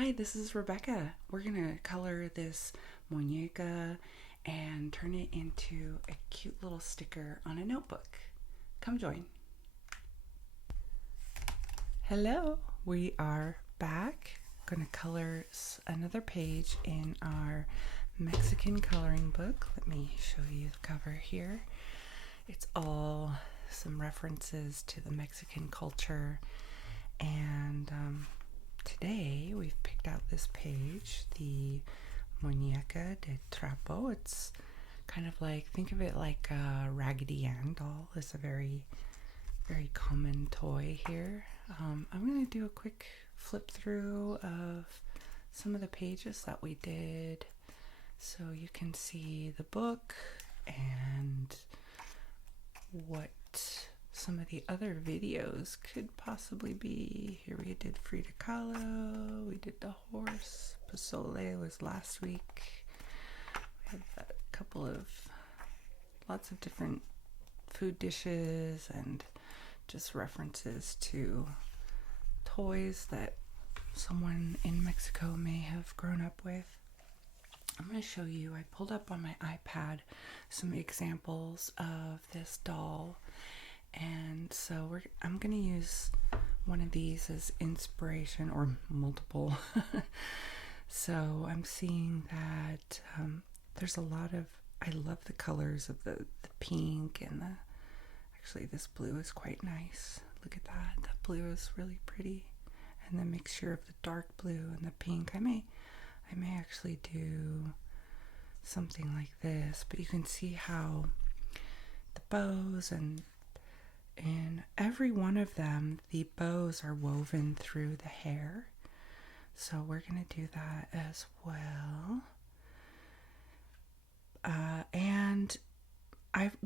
Hi, this is Rebecca. We're gonna color this muñeca and turn it into a cute little sticker on a notebook. Come join. Hello, we are back. Gonna color another page in our Mexican coloring book. Let me show you the cover here. It's all some references to the Mexican culture, and today we've picked out this page, the Muñeca de Trapo. It's kind of like, think of it like a Raggedy Ann doll. It's a very common toy here. I'm going to do a quick flip through of some of the pages that we did so you can see the book and what some of the other videos could possibly be. Here we did Frida Kahlo, we did the horse, Pozole was last week. We had a couple of lots of different food dishes and just references to toys that someone in Mexico may have grown up with. I'm going to show you, I pulled up on my iPad some examples of this doll, and so I'm going to use one of these as inspiration, or multiple. So I'm seeing that there's a lot of, I love the colors of the pink and actually this blue is quite nice. Look at that, the blue is really pretty. And the mixture of the dark blue and the pink. I may actually do something like this, but you can see how the bows and in every one of them, the bows are woven through the hair. So we're going to do that as well. And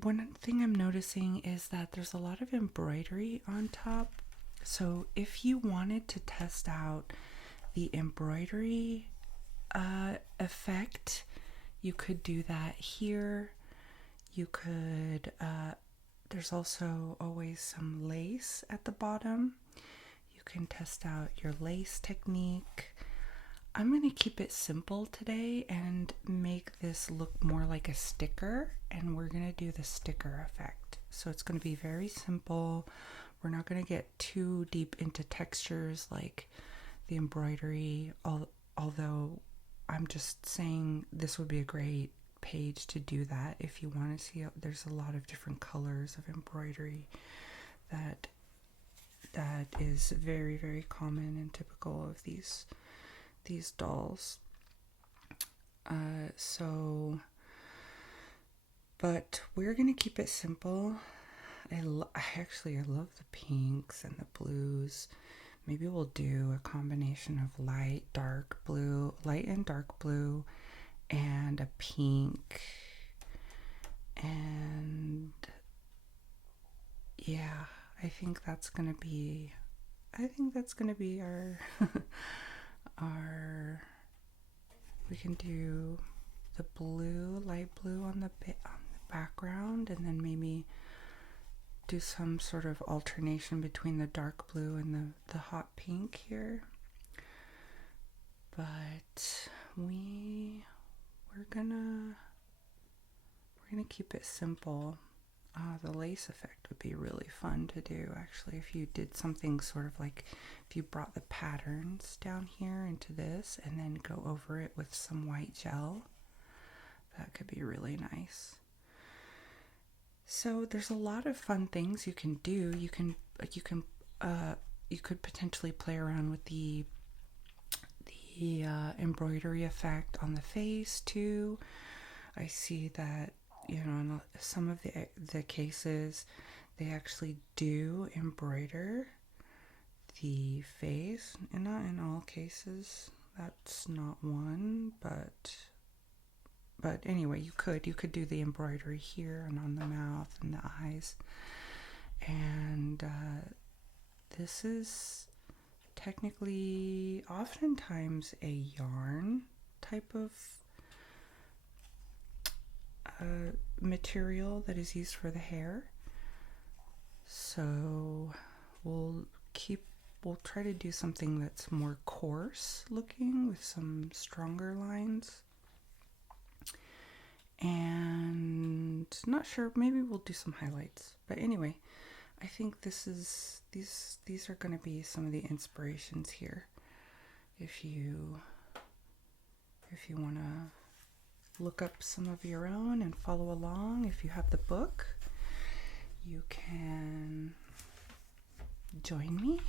one thing I'm noticing is that there's a lot of embroidery on top. So if you wanted to test out the embroidery effect, you could do that here. You could, there's also always some lace at the bottom. You can test out your lace technique. I'm going to keep it simple today and make this look more like a sticker, and we're going to do the sticker effect. So it's going to be very simple. We're not going to get too deep into textures like the embroidery, although I'm just saying this would be a great page to do that if you want to see. There's a lot of different colors of embroidery that is very common and typical of these dolls. But we're gonna keep it simple. I love the pinks and the blues. Maybe we'll do a combination of light and dark blue, and a pink. And yeah, I think that's gonna be our we can do the blue, light blue on the background, and then maybe do some sort of alternation between the dark blue and the hot pink here. But we're gonna keep it simple. The lace effect would be really fun to do, actually, if you did something sort of like, if you brought the patterns down here into this and then go over it with some white gel. That could be really nice. So there's a lot of fun things you can do. You could potentially play around with the embroidery effect on the face too. I see that, you know, in some of the cases, they actually do embroider the face, and not in all cases. That's not one, but anyway, you could do the embroidery here and on the mouth and the eyes. And this is technically oftentimes a yarn type of material that is used for the hair. So we'll keep we'll try to do something that's more coarse looking with some stronger lines. And not sure, maybe we'll do some highlights. But anyway, I think these are going to be some of the inspirations here. If you want to look up some of your own and follow along, if you have the book, you can join me.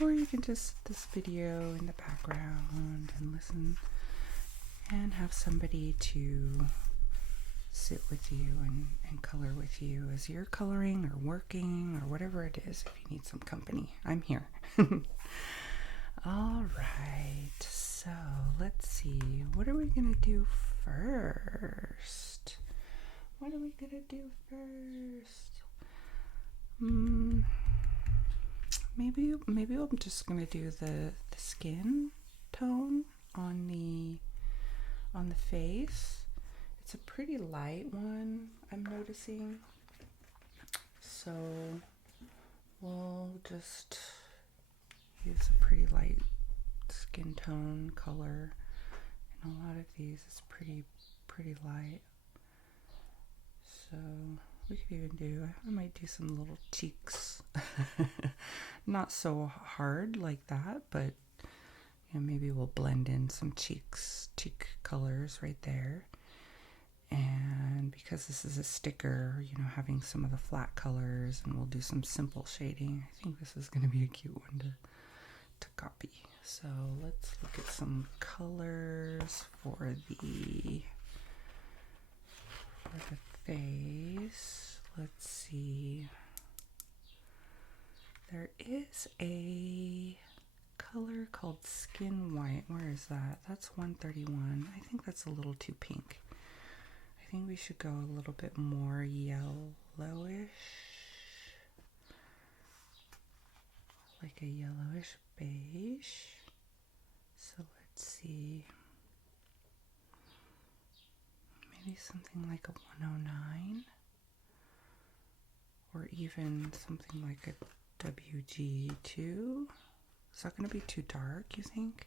Or you can just put this video in the background and listen and have somebody to sit with you and color with you as you're coloring or working or whatever it is. If you need some company, I'm here. All right, so let's see, what are we gonna do first? Maybe I'm just gonna do the skin tone on the face. It's a pretty light one, I'm noticing. So we'll just use a pretty light skin tone color. And a lot of these is pretty light. So we could even do, I might do some little cheeks. Not so hard like that, but you know, maybe we'll blend in some cheek colors right there. And because this is a sticker, you know, having some of the flat colors, and we'll do some simple shading. I think this is going to be a cute one to copy. So let's look at some colors for the face. Let's see. There is a color called Skin White. Where is that? That's 131. I think that's a little too pink. I think we should go a little bit more yellowish. Like a yellowish beige. So let's see. Maybe something like a 109. Or even something like a WG2. Is that going to be too dark, you think?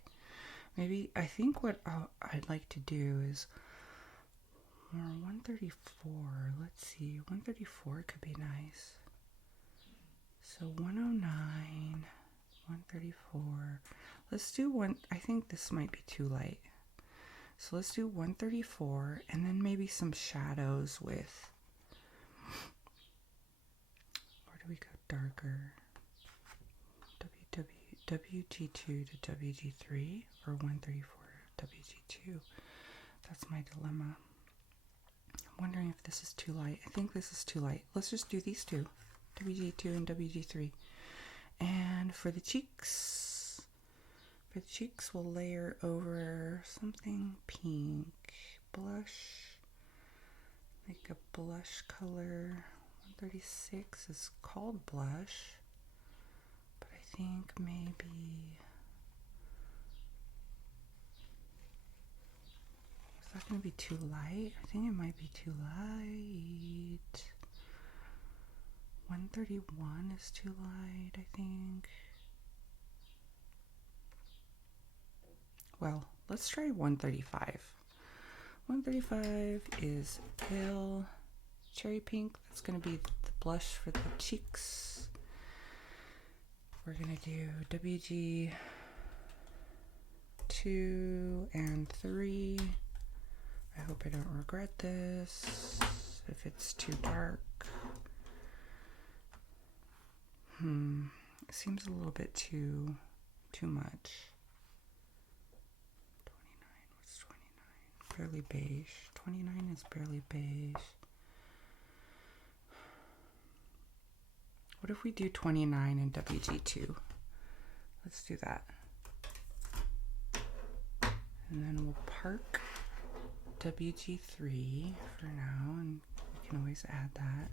Maybe, I think what I'd like to do is more 134. Let's see, 134 could be nice. So 109, 134. Let's do one. I think this might be too light. So let's do 134 and then maybe some shadows with, where do we go darker? WG2 to WG3 or 134 WG2. That's my dilemma. I'm wondering if this is too light. I think this is too light. Let's just do these two, WG2 and WG3. And for the cheeks, we'll layer over something pink, blush, like a blush color. 136 is called blush, but I think maybe, is that going to be too light? I think it might be too light. 131 is too light, I think. Well, let's try 135. 135 is pale cherry pink. That's going to be the blush for the cheeks. We're going to do WG 2 and 3. I hope I don't regret this if it's too dark. It seems a little bit too much. 29, what's 29? Barely beige. 29 is barely beige. What if we do 29 in WG2? Let's do that. And then we'll park WG3 for now, and we can always add that.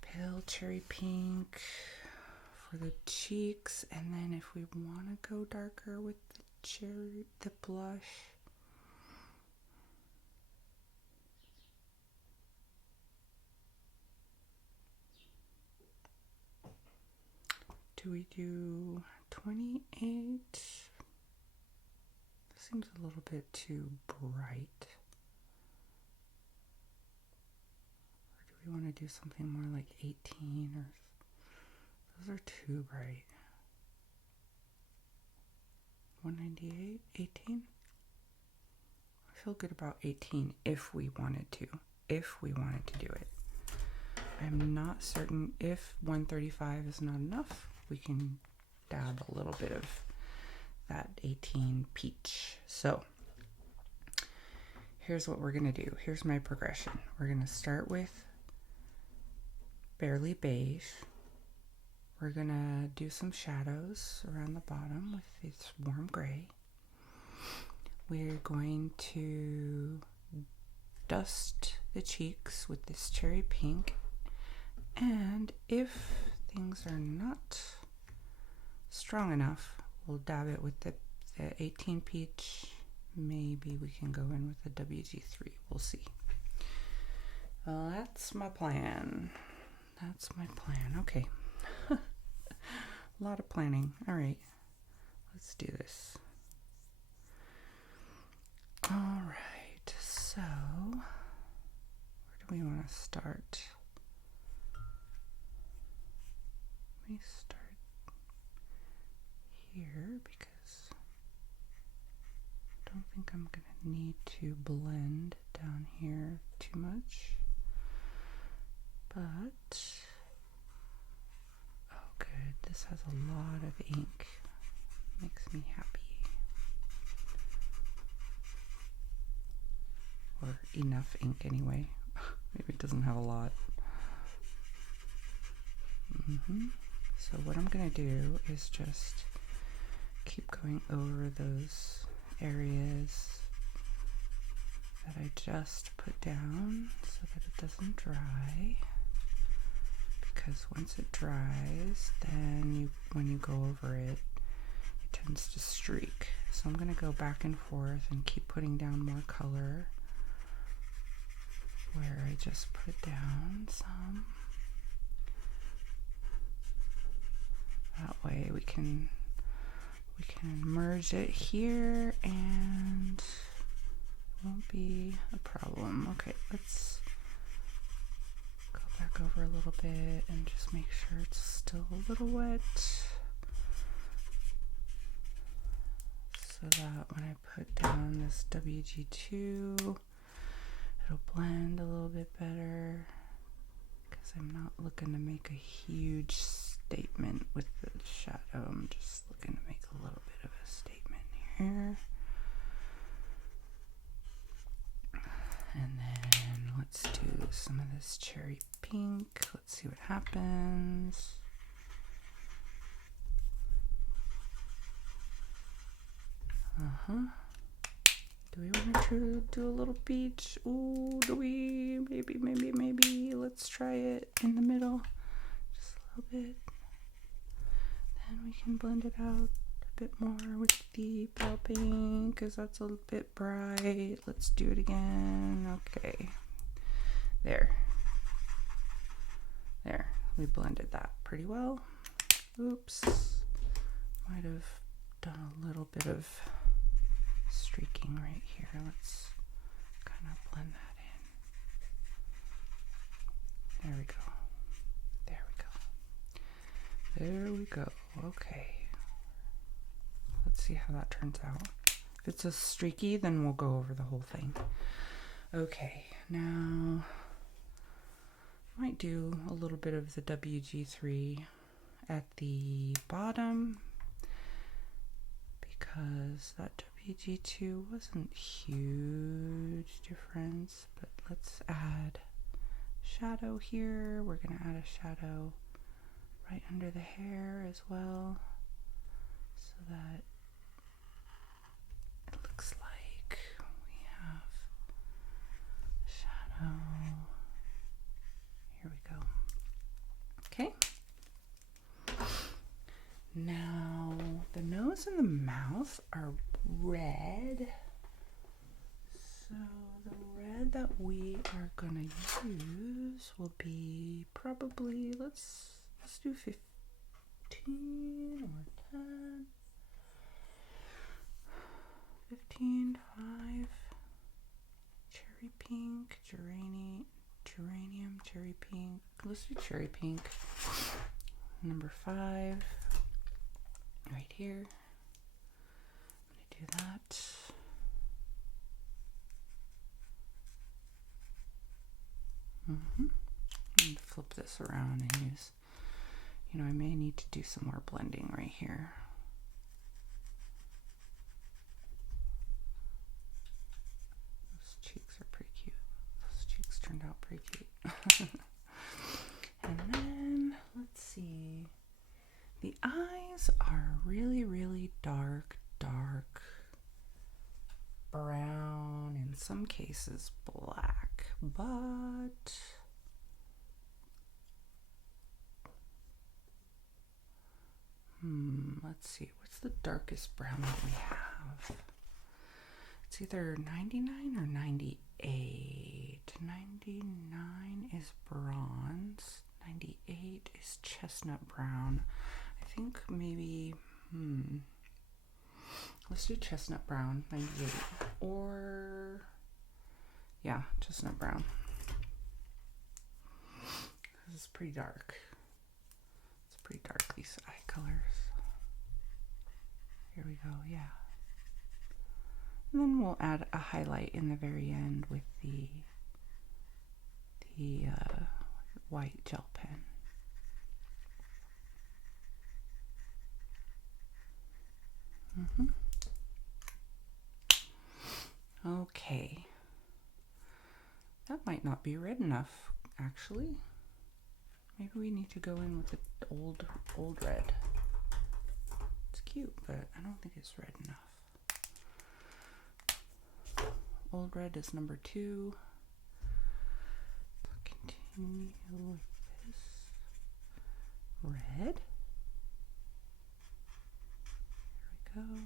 Pale cherry pink for the cheeks, and then if we want to go darker with the blush, do we do 28? Seems a little bit too bright. Or do we want to do something more like 18? Or those are too bright. 198, 18? I feel good about 18 if we wanted to. If we wanted to do it. I'm not certain if 135 is not enough. We can dab a little bit of that 18 peach. So here's what we're going to do. Here's my progression. We're going to start with barely beige. We're going to do some shadows around the bottom with this warm gray. We're going to dust the cheeks with this cherry pink. And if things are not strong enough, we'll dab it with the 18 peach. Maybe we can go in with the WG3. We'll see. That's my plan. That's my plan. Okay. A lot of planning. All right. Let's do this. All right. So, where do we want to start? Let me start here because I don't think I'm going to need to blend down here too much. But, oh good, this has a lot of ink. Makes me happy. Or enough ink anyway. Maybe it doesn't have a lot. So what I'm going to do is just keep going over those areas that I just put down so that it doesn't dry. Because once it dries, then when you go over it, it tends to streak. So I'm going to go back and forth and keep putting down more color where I just put down some. That way we can merge it here and it won't be a problem. Okay, let's go back over a little bit and just make sure it's still a little wet so that when I put down this WG2 it'll blend a little bit better because I'm not looking to make a huge statement with the shadow. I'm just looking to make a little bit of a statement here. And then let's do some of this cherry pink. Let's see what happens. Do we want to do a little peach? Ooh, do we? Maybe. Let's try it in the middle. Just a little bit. Then we can blend it out a bit more with the pale pink because that's a bit bright. Let's do it again. Okay. There. We blended that pretty well. Oops. Might have done a little bit of streaking right here. Let's kind of blend that in. There we go. There we go. Okay. Let's see how that turns out. If it's a streaky, then we'll go over the whole thing. Okay, now might do a little bit of the WG3 at the bottom because that WG2 wasn't huge difference, but let's add shadow here. We're gonna add a shadow right under the hair as well so that it looks like we have shadow. Here we go. Okay. Now the nose and the mouth are red. So the red that we are gonna use will be probably, let's do 15 or 10, 15, 5, cherry pink, geranium, cherry pink. Let's do cherry pink. Number 5, right here. I'm gonna do that. I'm gonna flip this around and use, I may need to do some more blending right here. Those cheeks are pretty cute. Those cheeks turned out pretty cute. And then, let's see. The eyes are really, really dark brown, in some cases black, but let's see, what's the darkest brown that we have? It's either 99 or 98. 99 is bronze, 98 is chestnut brown. I think maybe, let's do chestnut brown, 98. Or, yeah, chestnut brown. This is pretty dark. It's pretty dark, these eye colors. Here we go, yeah. And then we'll add a highlight in the very end with the white gel pen. Okay. That might not be red enough, actually. Maybe we need to go in with the old red. It's cute, but I don't think it's red enough. Old red is number 2. Continue with this red. There we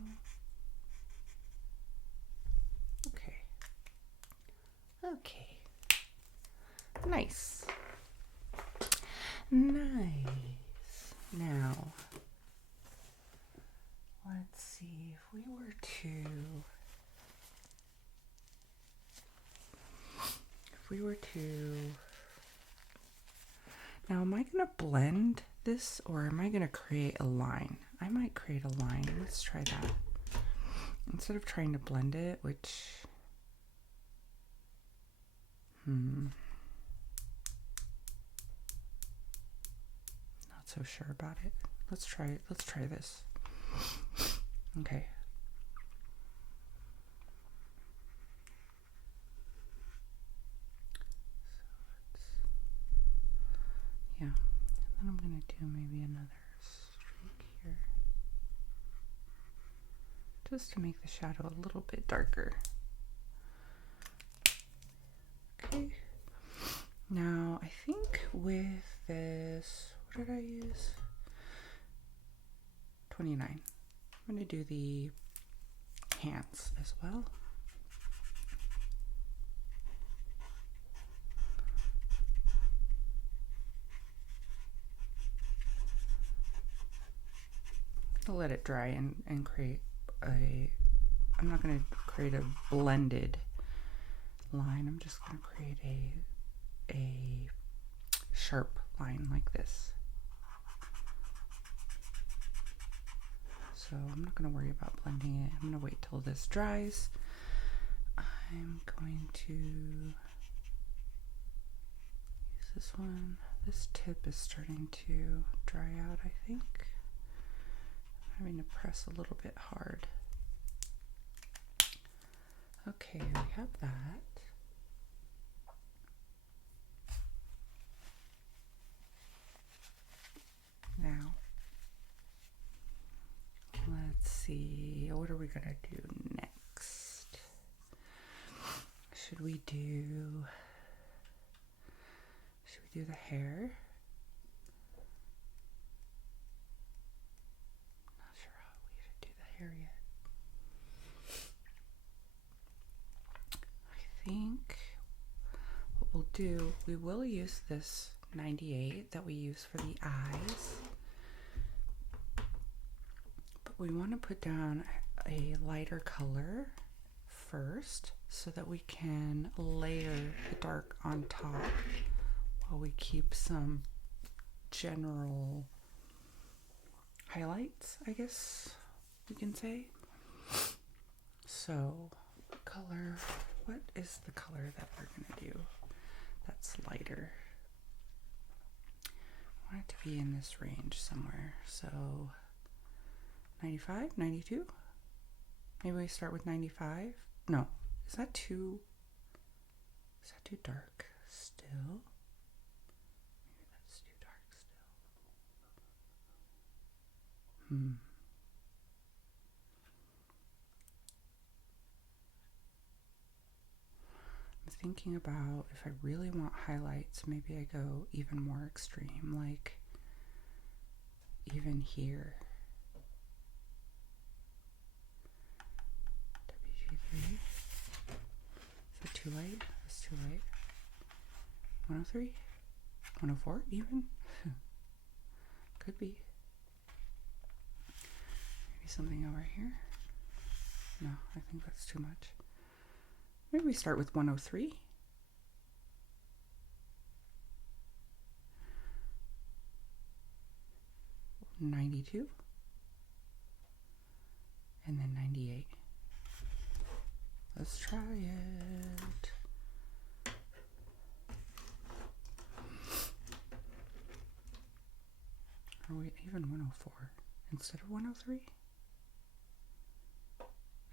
go. Okay. Nice. Now, let's see if we were to, now am I going to blend this or am I going to create a line? I might create a line. Let's try that. Instead of trying to blend it, which, not so sure about it. Let's try this. Okay. Yeah, and then I'm going to do maybe another streak here, just to make the shadow a little bit darker. Okay, now I think with this, what did I use? 29. I'm going to do the hands as well. I'll let it dry and create I'm not going to create a blended line. I'm just going to create a sharp line like this. So I'm not going to worry about blending it. I'm going to wait till this dries. I'm going to use this one. This tip is starting to dry out, I think. I'm having to press a little bit hard. Okay, we have that. Now, let's see, what are we gonna do next? Should we do the hair? Not sure how we should do the hair yet. I think what we'll do, we will use this 98 that we use for the eyes, we want to put down a lighter color first so that we can layer the dark on top while we keep some general highlights, I guess you can say. So color, what is the color that we're gonna do that's lighter? I want it to be in this range somewhere. So 95, 92? Maybe we start with 95? No, is that too dark still? Maybe that's too dark still. I'm thinking about if I really want highlights, maybe I go even more extreme, like even here. WG3. Is that too light? That's too light. 103? 104 even? Could be. Maybe something over here. No, I think that's too much. Maybe we start with 103. '92. And then 98. Let's try it. Are we even 104 instead of 103?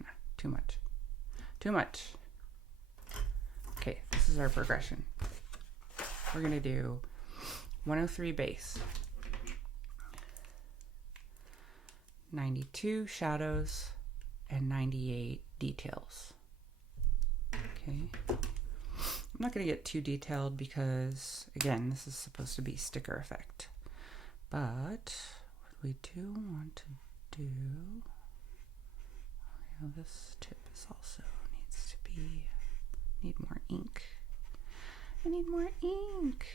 Nah, too much. Too much. Okay, this is our progression. We're gonna do 103 base, 92 shadows, and 98 details. Okay. I'm not gonna get too detailed because, again, this is supposed to be sticker effect. But what we do want to do, this tip is also needs to be, need more ink. I need more ink.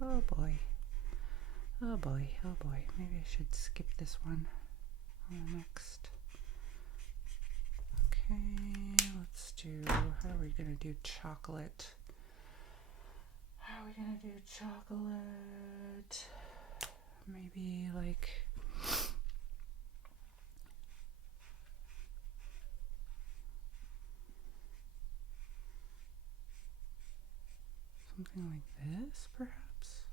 Oh boy. Oh boy, oh boy. Maybe I should skip this one on the next. Okay, let's do, how are we gonna do chocolate? How are we gonna do chocolate? Maybe like something like this, perhaps?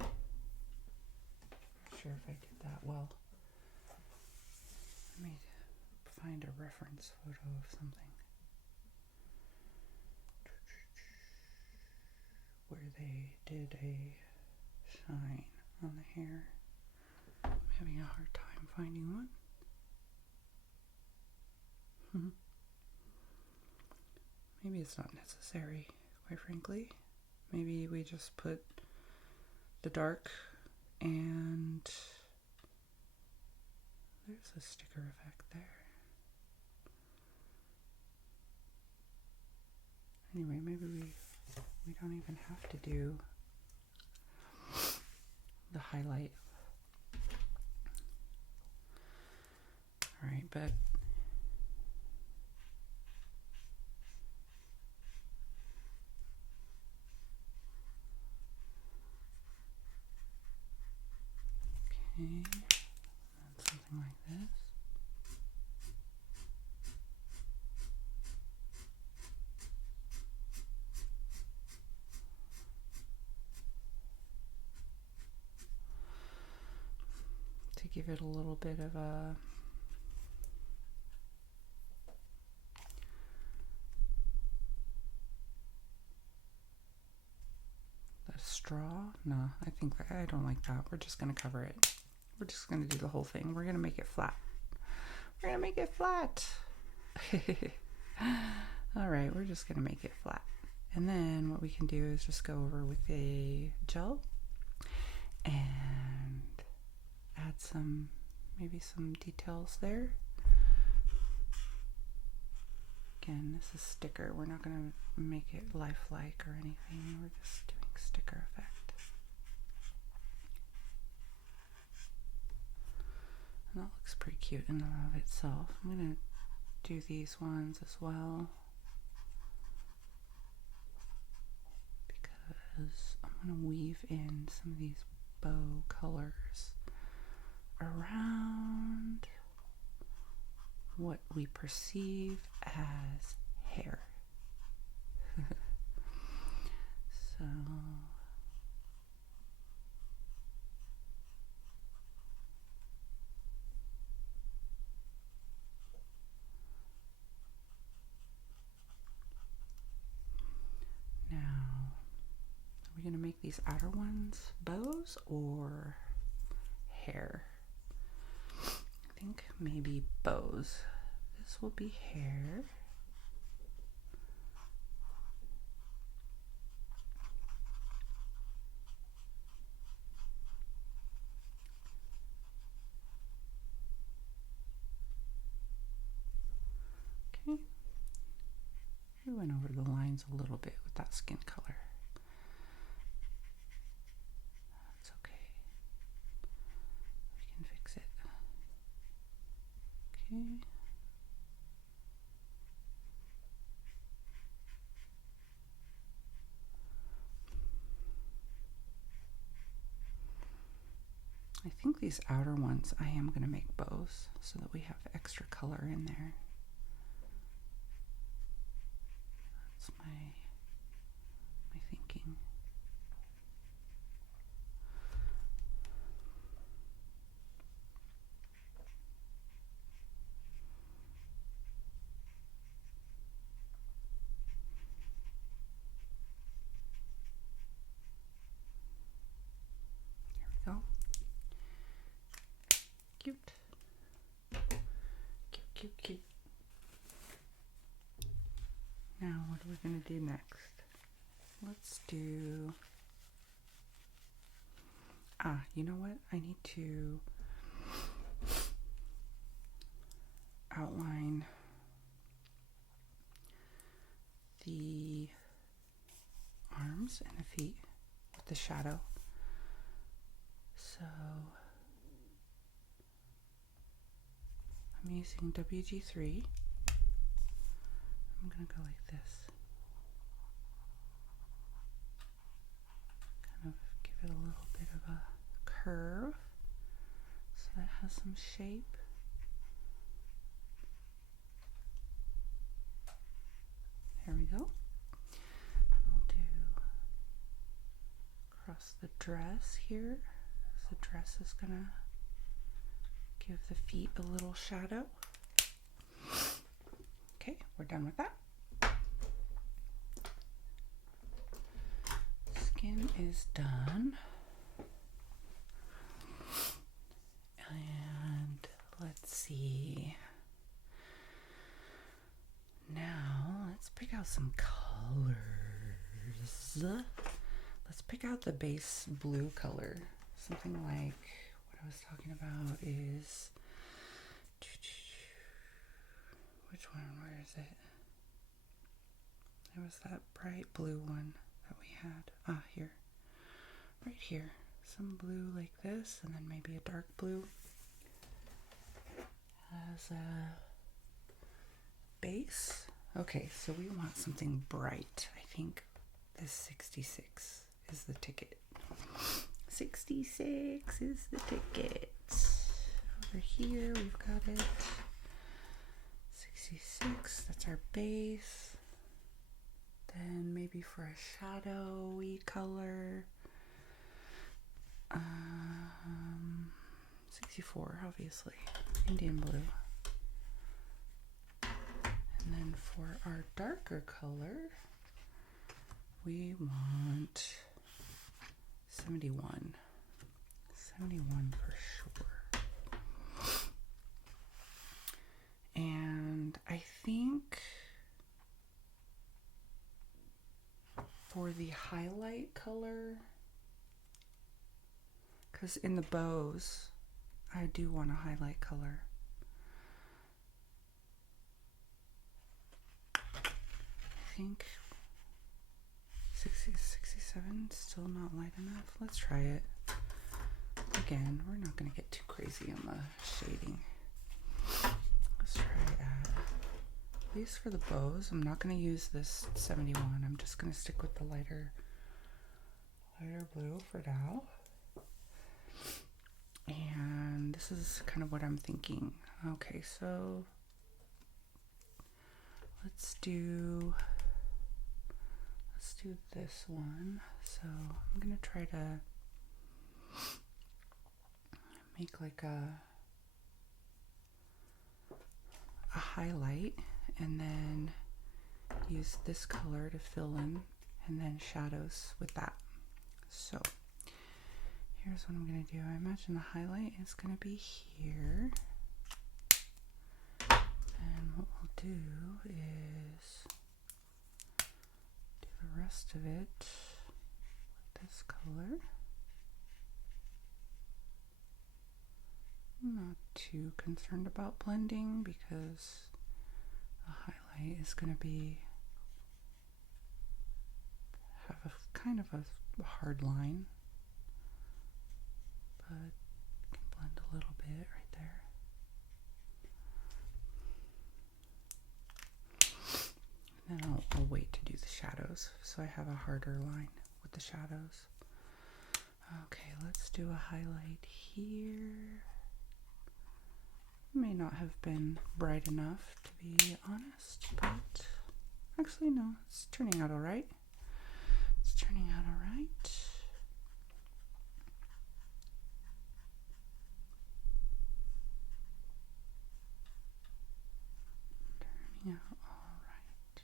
Not sure if I did that well. Let me find a reference photo of something where they did a shine on the hair. I'm having a hard time finding one. Maybe it's not necessary, quite frankly. Maybe we just put the dark and there's a sticker effect there. Anyway, maybe we don't even have to do the highlight. All right, but okay, and something like this. To give it a little bit of a straw? No, I think that I don't like that. We're just gonna cover it. We're just gonna do the whole thing. We're gonna make it flat. We're gonna make it flat. All right, we're just gonna make it flat. And then what we can do is just go over with a gel and add some, maybe some details there. Again, this is sticker. We're not gonna make it lifelike or anything. We're just doing sticker effect. And that looks pretty cute in and of itself. I'm going to do these ones as well, because I'm going to weave in some of these bow colors around what we perceive as hair. So now, are we going to make these outer ones bows or hair? I think maybe bows. This will be hair. Okay. We went over the lines a little bit with that skin color. That's okay. We can fix it. Okay. I think these outer ones I am going to make bows so that we have extra color in there. That's my thinking. There we go. Cute. Cute, cute, cute. Now, what are we going to do next? Let's do... you know what? I need to outline the arms and the feet with the shadow. So I'm using WG3. I'm going to go like this. Kind of give it a little bit of a curve so that it has some shape. There we go. We'll do across the dress here. So the dress is going to give the feet a little shadow. Okay, we're done with that. Skin is done. And let's see. Now, let's pick out some colors. Let's pick out the base blue color. Something like what I was talking about is... Which one? Where is it? There was that bright blue one that we had. Here. Right here. Some blue like this, and then maybe a dark blue as a base. Okay, so we want something bright. I think this 66 is the ticket. 66 is the ticket. Over here, we've got it. 66, that's our base. Then maybe for a shadowy color, 64, obviously, Indian blue. And then for our darker color, we want 71. 71 for sure. And I think for the highlight color, because in the bows, I do want a highlight color. I think 67 7, still not light enough. Let's try it. Again, we're not going to get too crazy on the shading. Let's try at least for the bows. I'm not going to use this 71. I'm just going to stick with the lighter blue for now. And this is kind of what I'm thinking. Okay, so let's do this one. So I'm gonna try to make like a highlight and then use this color to fill in and then shadows with that. So here's what I'm going to do. I imagine the highlight is going to be here. And what we'll do is do the rest of it with this color. I'm not too concerned about blending because the highlight is going to be have a kind of a hard line, but you can blend a little bit right there. And then I'll wait to do the shadows so I have a harder line with the shadows. Okay, let's do a highlight here. May not have been bright enough to be honest, but actually no, it's turning out all right. It's turning out all right. Turning out all right.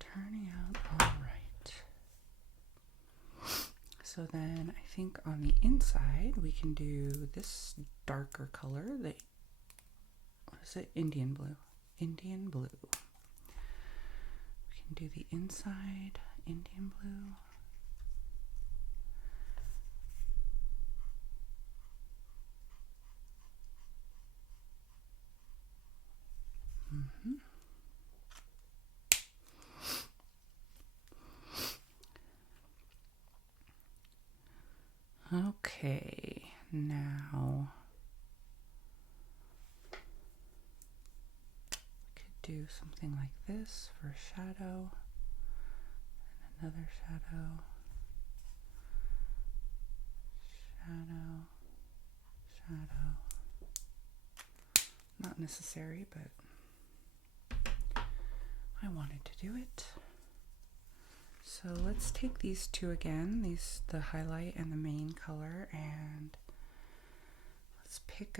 Turning out all right. So then I think on the inside we can do this darker color, what is it? Indian blue. Indian blue. We can do the inside Indian blue. Okay, now we could do something like this for a shadow and another shadow, shadow, shadow. Not necessary, but I wanted to do it. So let's take these two again, the highlight and the main color, and let's pick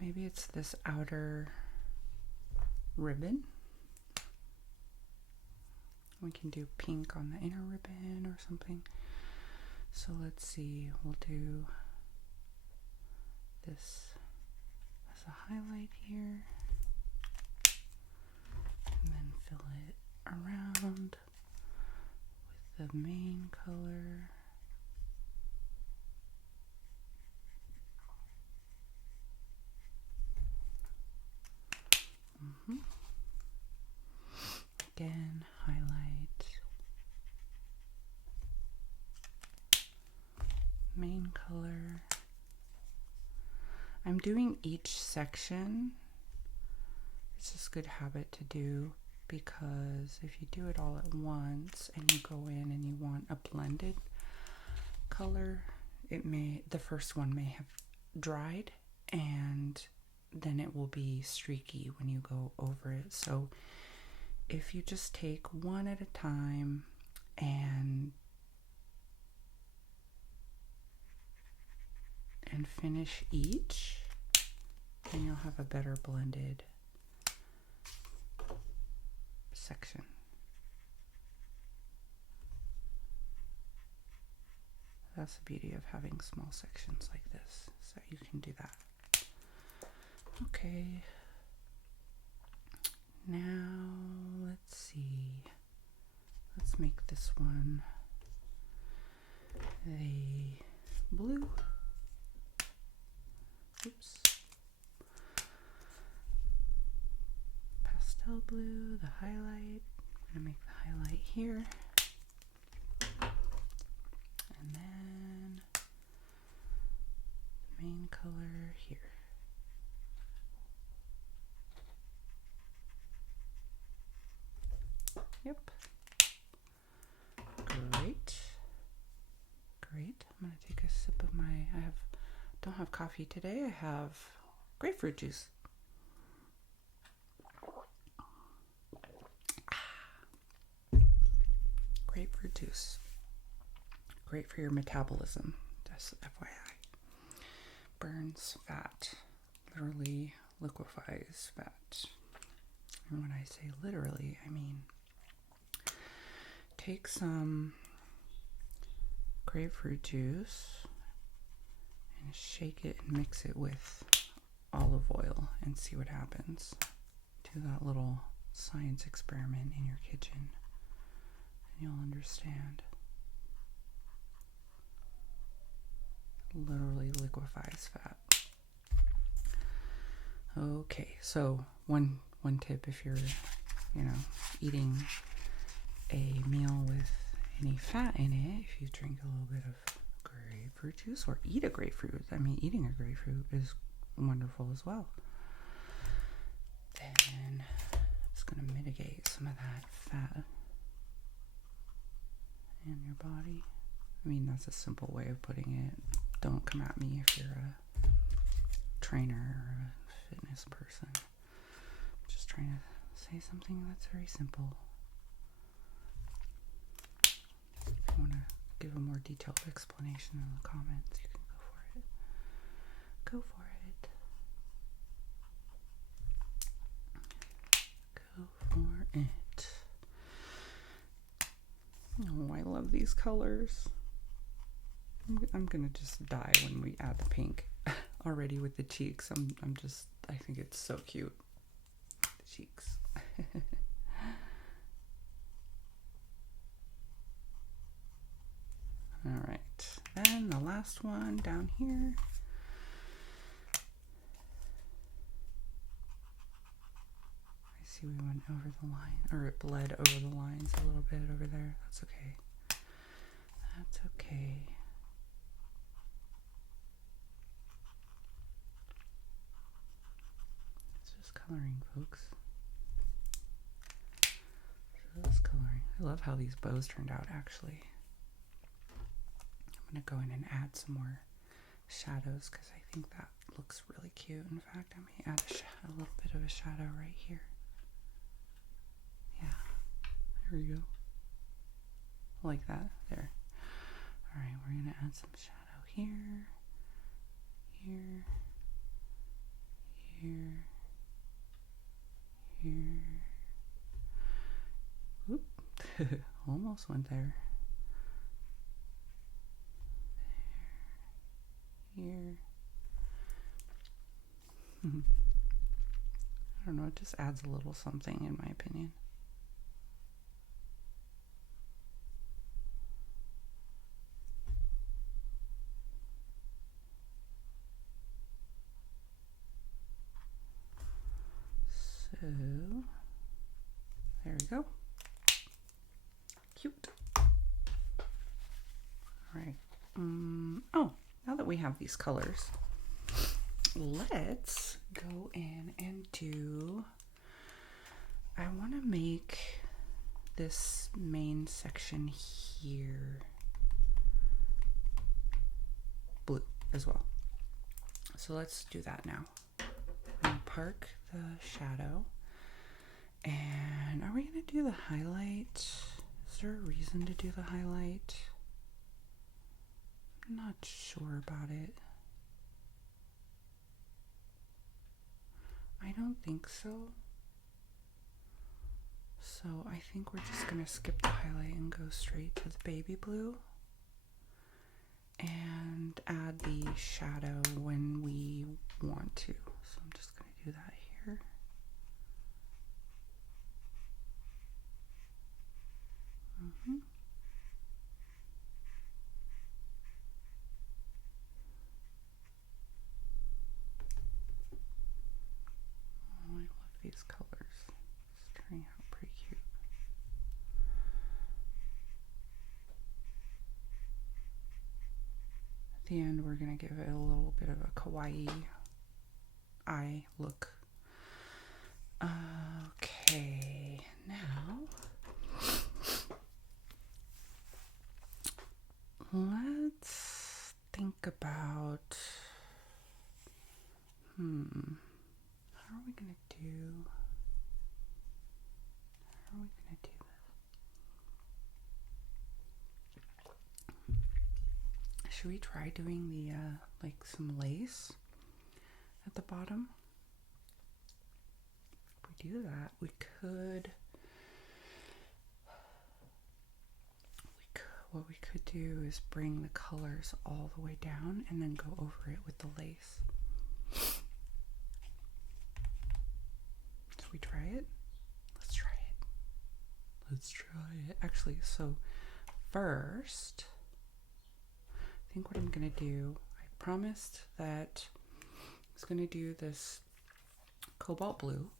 maybe it's this outer ribbon. We can do pink on the inner ribbon or something. So let's see, we'll do this as a highlight here, and then fill it around with the main color. Again, highlight, main color. I'm doing each section. It's just a good habit to do, because if you do it all at once and you go in and you want a blended color, the first one may have dried and then it will be streaky when you go over it. So if you just take one at a time and finish each, then you'll have a better blended section. That's the beauty of having small sections like this, so you can do that. Okay, now let's see, let's make this one the blue. Oops. Pastel. pastel blue, the highlight. I'm gonna make the highlight here. And then the main color here. Yep. Great. Great. I'm gonna take a sip of my, don't have coffee today. I have grapefruit juice. Grapefruit juice. Great for your metabolism. Just FYI. Burns fat. Literally liquefies fat. And when I say literally, I mean take some grapefruit juice and shake it and mix it with olive oil and see what happens. Do that little science experiment in your kitchen and you'll understand. Literally liquefies fat. Okay, so one tip if you're, eating a meal with any fat in it, if you drink a little bit of grapefruit juice or eat a grapefruit, eating a grapefruit is wonderful as well. Then it's going to mitigate some of that fat in your body. That's a simple way of putting it. Don't come at me if you're a trainer or a fitness person. I'm just trying to say something that's very simple. If you want to give a more detailed explanation in the comments, you can go for it. Go for it. Go for it. Oh, I love these colors. I'm gonna just die when we add the pink. Already with the cheeks, I think it's so cute. The cheeks. All right, then the last one down here. I see we went over the line, or it bled over the lines a little bit over there. That's okay. That's okay. It's just coloring, folks. Just coloring. I love how these bows turned out, actually. I'm going to go in and add some more shadows because I think that looks really cute. In fact, I may add a little bit of a shadow right here. Yeah, there we go. Like that. There. All right, we're going to add some shadow here, here, here, here. Whoop. Almost went there. Here. I don't know, it just adds a little something in my opinion. So, there we go. Cute. All right. Oh, now that we have these colors, let's go in and do, I want to make this main section here blue as well. So let's do that now. I'm going to park the shadow. And are we going to do the highlight? Is there a reason to do the highlight? I'm not sure about it. I don't think so. So I think we're just going to skip the highlight and go straight to the baby blue. And add the shadow when we want to. So I'm just going to do that here. Oh, I love these colors. we're gonna give it a little bit of a kawaii eye look. Okay, now let's think about, how are we gonna do this? Should we try doing the, like some lace at the bottom? If we do that, what we could do is bring the colors all the way down and then go over it with the lace. Should we try it? Let's try it. Actually, so first, I think what I'm gonna do, I promised that I was gonna do this cobalt blue.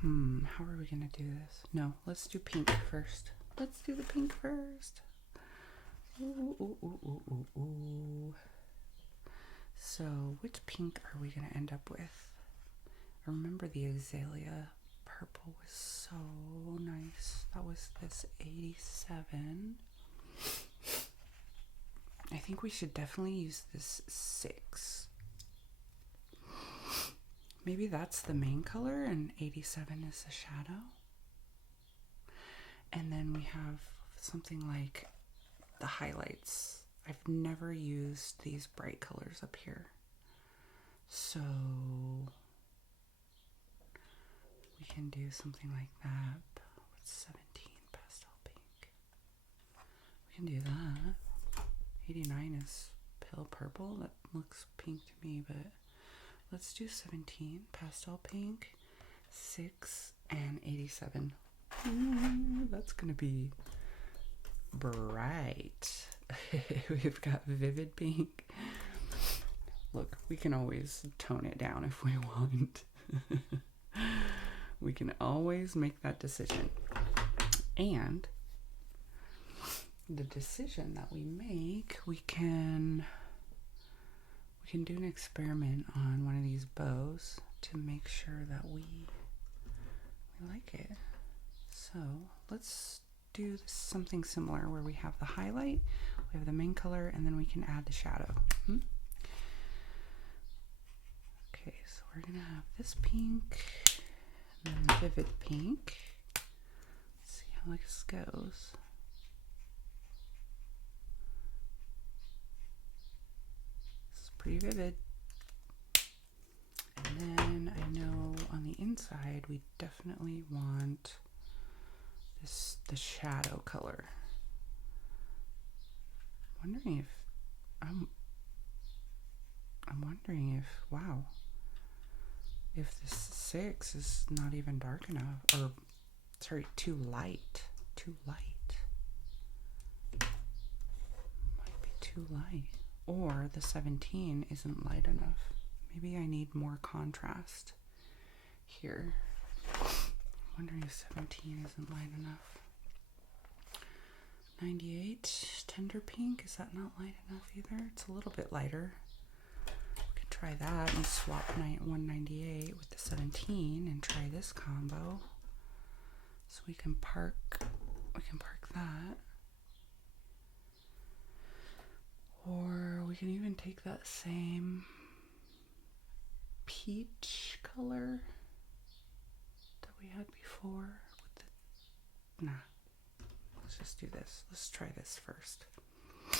How are we gonna do this? No, let's do pink first. Let's do the pink first. Ooh. So, which pink are we gonna end up with? I remember the azalea purple was so nice. That was this 87. I think we should definitely use this 6. Maybe that's the main color and 87 is the shadow. And then we have something like the highlights. I've never used these bright colors up here. So we can do something like that with 17 pastel pink. We can do that. 89 is pale purple. That looks pink to me, but let's do 17 pastel pink, 6, and 87. That's gonna be bright. We've got vivid pink. Look, we can always tone it down if we want. We can always make that decision. And the decision that we make, we can do an experiment on one of these bows to make sure that we like it. So let's do something similar where we have the highlight, we have the main color, and then we can add the shadow. Okay, so we're gonna have this pink and then the vivid pink. Let's see how this goes. Pretty vivid. And then I know on the inside we definitely want the shadow color. I'm wondering if wow, if this 6 is not even dark enough, or sorry, too light. Might be too light. Or the 17 isn't light enough. Maybe I need more contrast here. I'm wondering if 17 isn't light enough. 98, tender pink, is that not light enough either? It's a little bit lighter. We could try that and swap 198 with the 17 and try this combo. So we can park that. Or we can even take that same peach color that we had before with the, let's just do this. Let's try this first. We're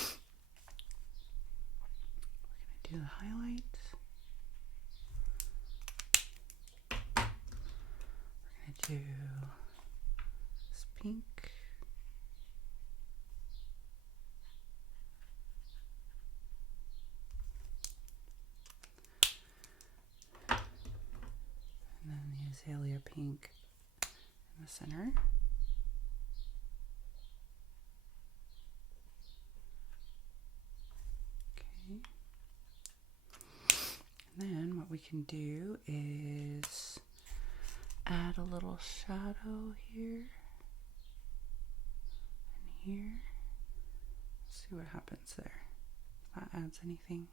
gonna do the highlight. We're gonna do this pink. Azalea pink in the center. Okay. And then what we can do is add a little shadow here and here. See what happens there. If that adds anything.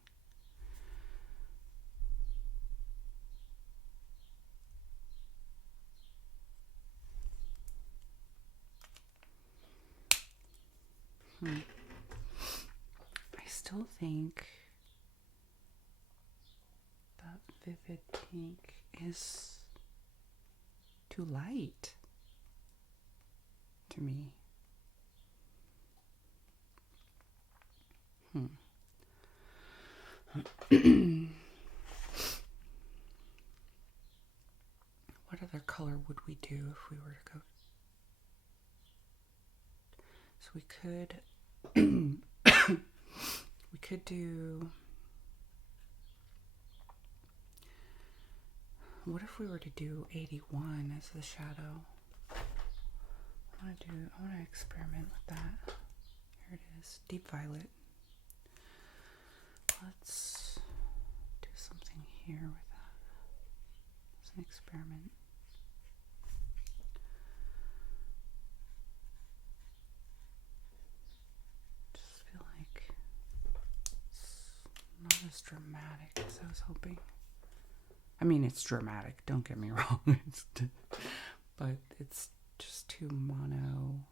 I still think that vivid pink is too light to me. What other color would we do if we were to go? So we could do, what if we were to do 81 as the shadow? I want to experiment with that. Here it is, deep violet. Let's do something here with that. It's an experiment. Just feel like it's not as dramatic as I was hoping. I mean, it's dramatic, don't get me wrong. But it's just too monochromatic,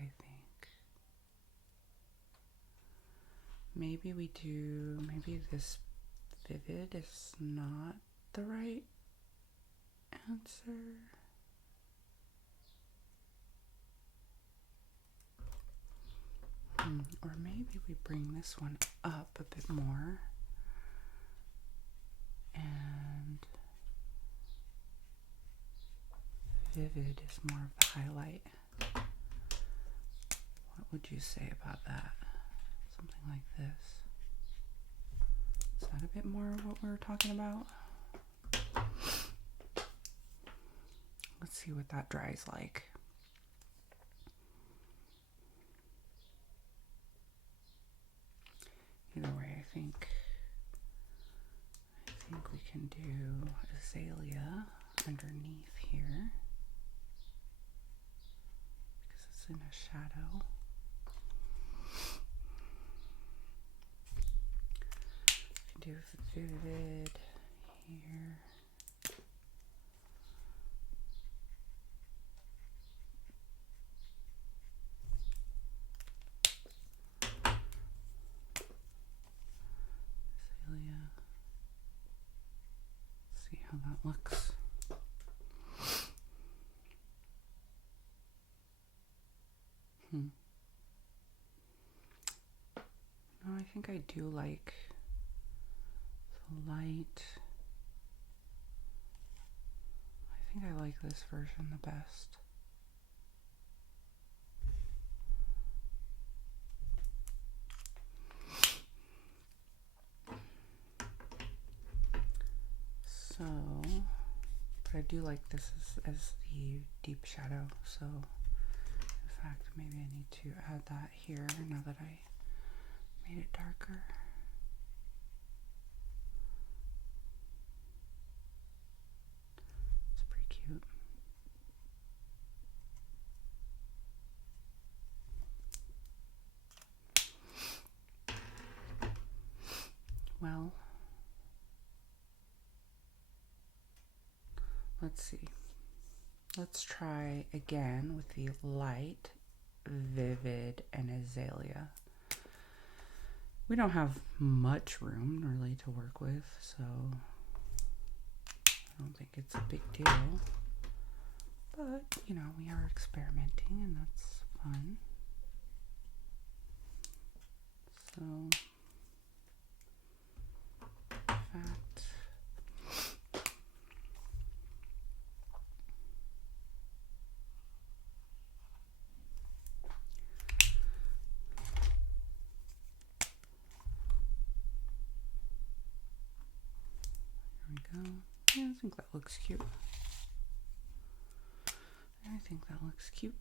I think. Maybe this vivid is not the right answer. Or maybe we bring this one up a bit more. And vivid is more of the highlight. What would you say about that? Something like this. Is that a bit more of what we were talking about? Let's see what that dries like. Either way, I think we can do azalea underneath here because it's in a shadow. Do vivid here. Azalea. See how that looks. No, I think I do like light. I think I like this version the best. So, but I do like this as the deep shadow. So, in fact, maybe I need to add that here now that I made it darker. Cute. Well, let's see. Let's try again with the light, vivid, and azalea. We don't have much room really to work with, so I don't think it's a big deal. But, you know, we are experimenting and that's fun. So, in fact, here we go. Yeah, I think that looks cute. I think that looks cute.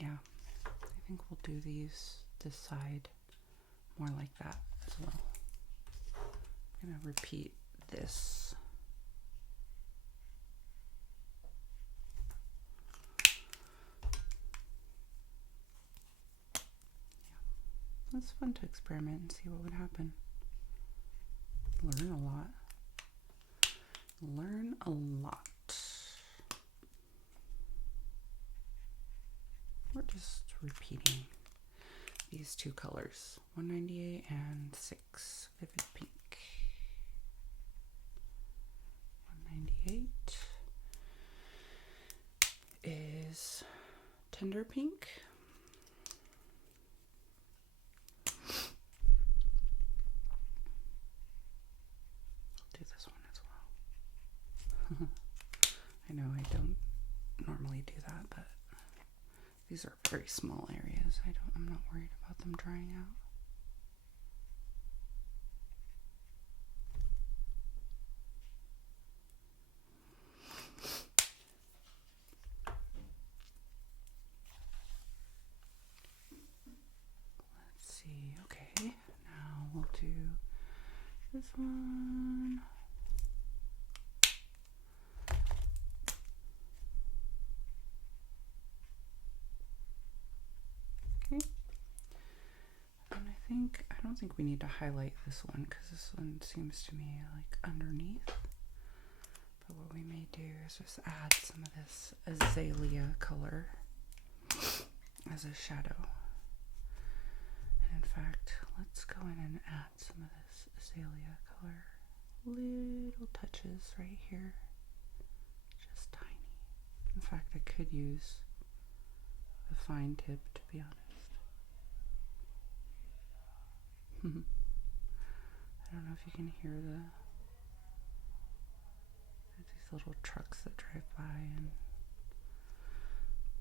Yeah, I think we'll do this side more like that as well. I'm going to repeat this. Yeah. It's fun to experiment and see what would happen. Learn a lot. Learn a lot. We're just repeating these two colors, 198 and 6, Vivid Pink. 198 is Tender Pink. I'll do this one as well. I know I don't normally do that, but these are very small areas. I'm not worried about them drying out. Let's see. Okay, now we'll do this one. Okay. And I don't think we need to highlight this one because this one seems to me like underneath. But what we may do is just add some of this azalea color as a shadow. And in fact, let's go in and add some of this azalea color. Little touches right here. Just tiny. In fact, I could use a fine tip, to be honest. I don't know if you can hear there's these little trucks that drive by and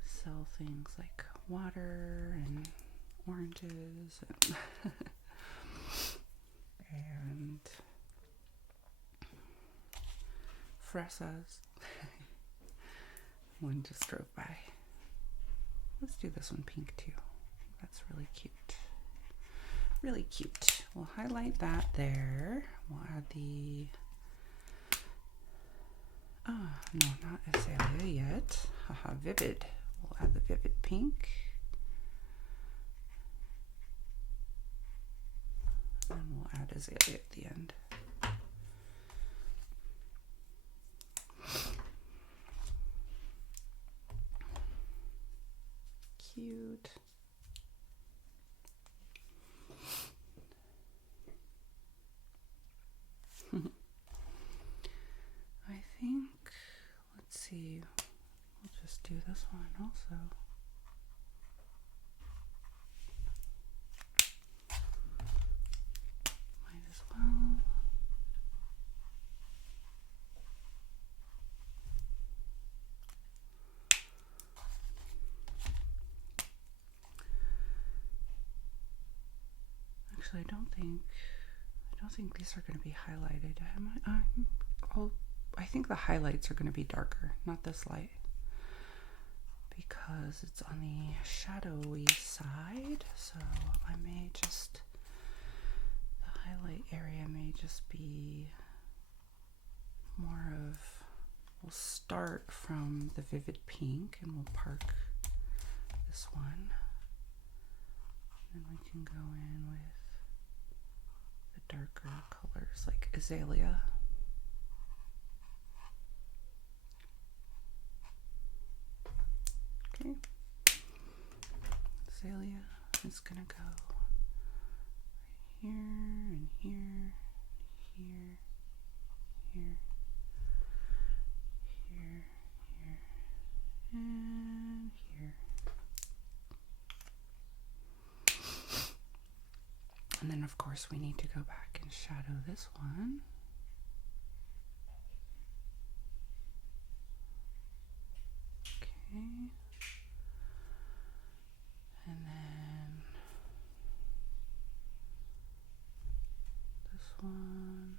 sell things like water and oranges and fresas. One just drove by. Let's do this one pink too. That's really cute. Really cute. We'll highlight that there. We'll add the no, not azalea yet. Haha, vivid. We'll add the vivid pink. And we'll add azalea at the end. Cute. I think, let's see, we'll just do this one also. Might as well. Actually, I don't think these are going to be highlighted. I think the highlights are going to be darker, not this light, because it's on the shadowy side. So I may just, the highlight area may just be more of, we'll start from the vivid pink and we'll park this one. And then we can go in with the darker colors like azalea. Okay. Azalea is gonna go right here and here, here, here, here, here, and here. And then of course we need to go back and shadow this one. Okay. And then this one.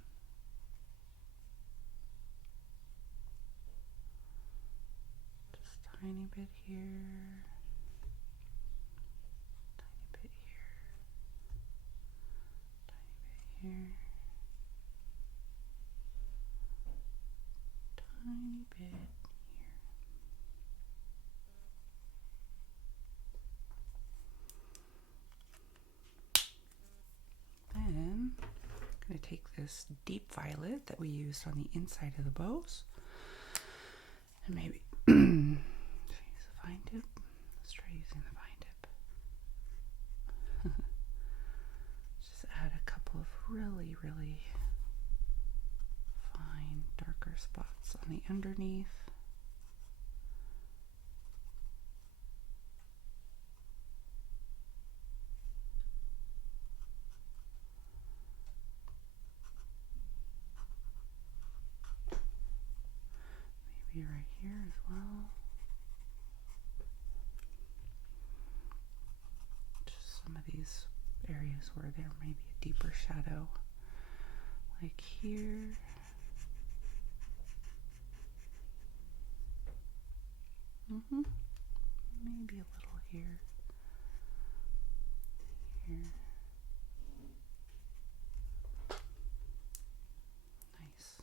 Just tiny bit here. Tiny bit here. take this deep violet that we used on the inside of the bows and maybe should I use a fine tip? Let's try using the fine tip. Just add a couple of really, really fine darker spots on the underneath. Right here as well. Just some of these areas where there may be a deeper shadow, like here. Maybe a little here. Here. Nice.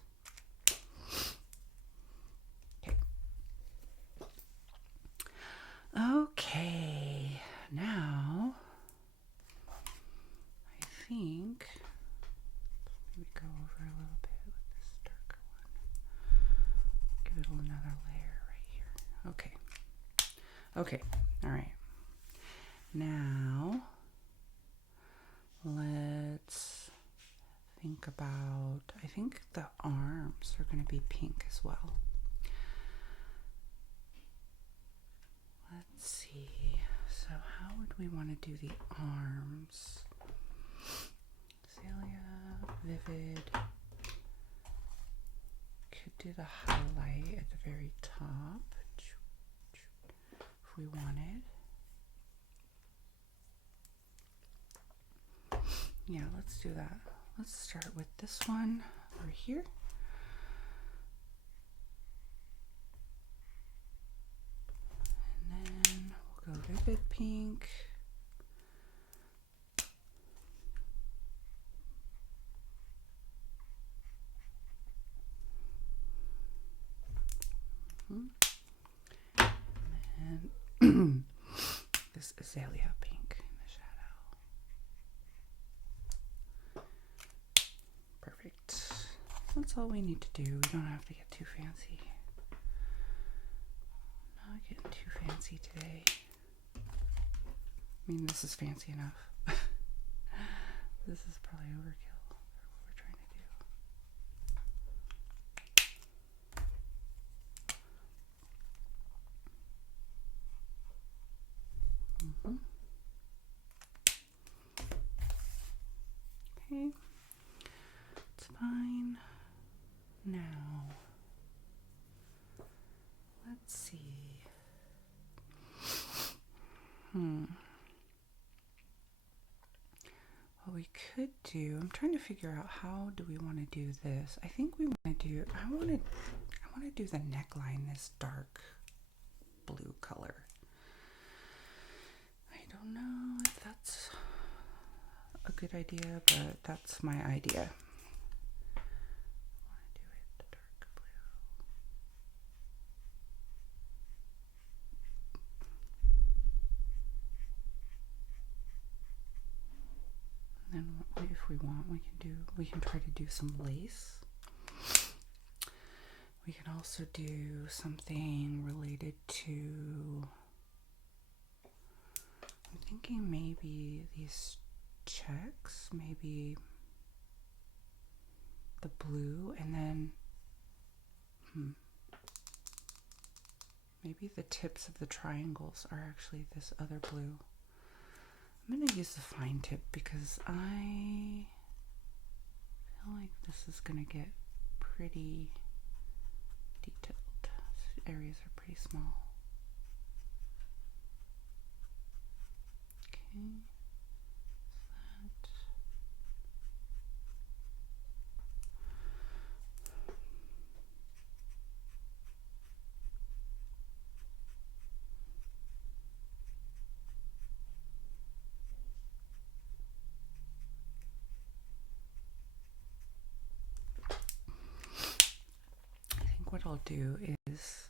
Okay, now I think maybe go over a little bit with this darker one. Give it another layer right here. Okay, all right. Now let's think about, I think the arms are going to be pink as well. Let's see, so how would we want to do the arms? Azalea, vivid. Could do the highlight at the very top if we wanted. Yeah, let's do that. Let's start with this one over here. Go vivid pink. And this azalea pink in the shadow. Perfect. That's all we need to do. We don't have to get too fancy. Not getting too fancy today. I mean, this is fancy enough. This is probably overkill for what we're trying to do. Okay, it's fine. Now, let's see. What we could do, I'm trying to figure out how do we want to do this. I think we want to do, I want to do the neckline this dark blue color. I don't know if that's a good idea, but that's my idea. I want to do it the dark blue. And then if we want, we can try to do some lace. We can also do something related to, I'm thinking maybe these checks, maybe the blue, and then maybe the tips of the triangles are actually this other blue. I'm going to use the fine tip because I feel like this is going to get pretty detailed. These areas are pretty small. Okay. What I'll do is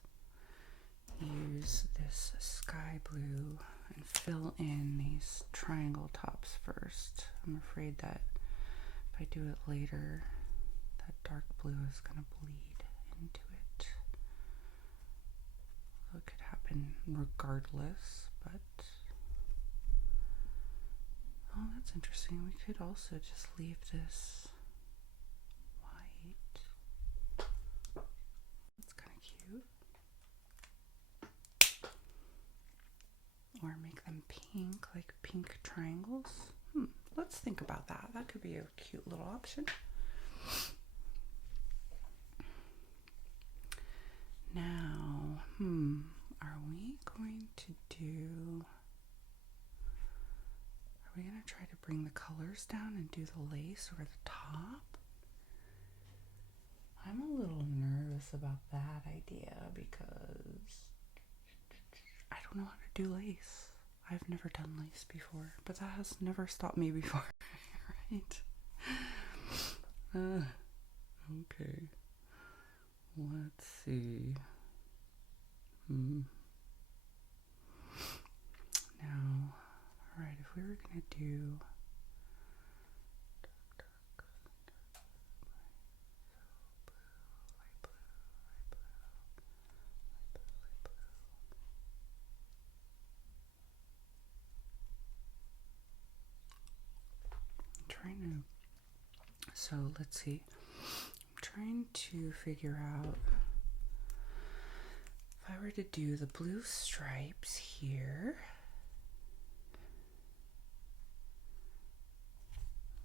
use this sky blue and fill in these triangle tops first. I'm afraid that if I do it later, that dark blue is going to bleed into it. So it could happen regardless, but oh, that's interesting. We could also just leave this white. That's kind of cute. Or make them pink, like pink triangles. Let's think about that. That could be a cute little option. Now, are we going to try to bring the colors down and do the lace over the top? I'm a little nervous about that idea because I don't know how to do lace. I've never done lace before, but that has never stopped me before, right? Okay. Let's see. Now, alright, if we were going to do so let's see. I'm trying to figure out if I were to do the blue stripes here.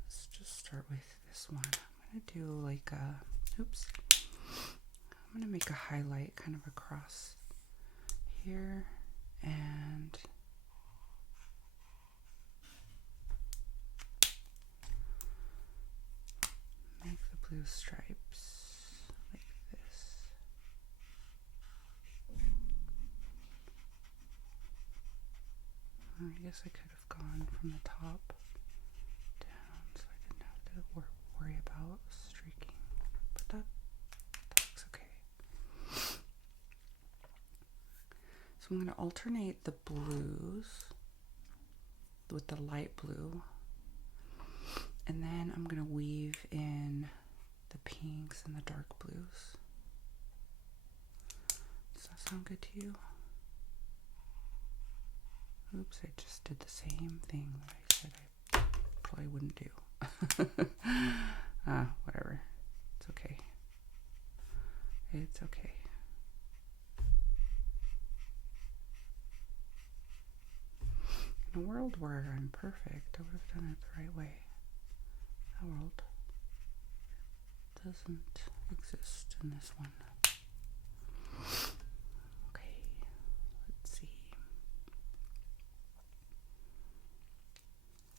Let's just start with this one. I'm going to do like a, I'm going to make a highlight kind of across here and make the blue stripes like this. I guess I could have gone from the top down so I didn't have to worry about streaking, but that looks okay. So I'm going to alternate the blues with the light blue, and then I'm going to weave in the pinks and the dark blues. Does that sound good to you? Oops, I just did the same thing that I said I probably wouldn't do. Whatever. It's okay. It's okay. In a world where I'm perfect, I would have done it the right way. That world doesn't exist in this one. Okay, let's see.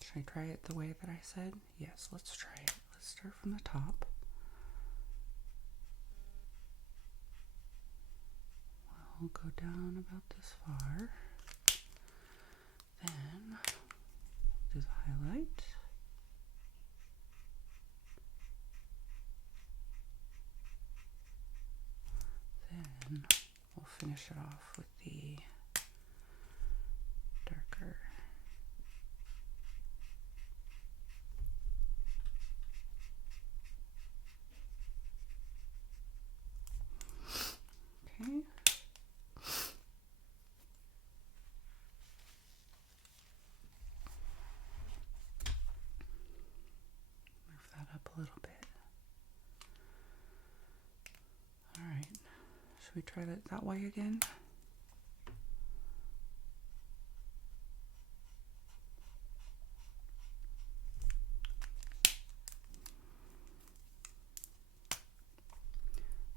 Should I try it the way that I said? Yes, let's try it. Let's start from the top. We'll go down about this far. Then do the highlight. Then we'll finish it off with the darker. Okay. Move that up a little bit. All right. Should we try that way again?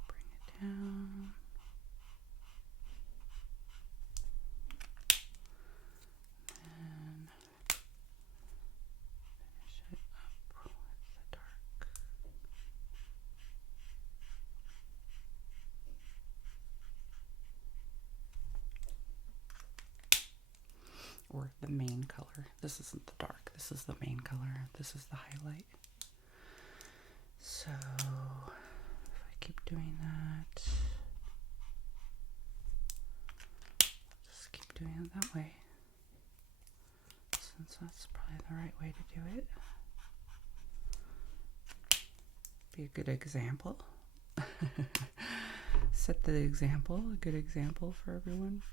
Bring it down. And finish it up with the dark. Or the main color. This isn't the dark. This is the main color. This is the highlight. So if I keep doing that, just keep doing it that way, since that's probably the right way to do it. Be a good example. Set the example, a good example for everyone.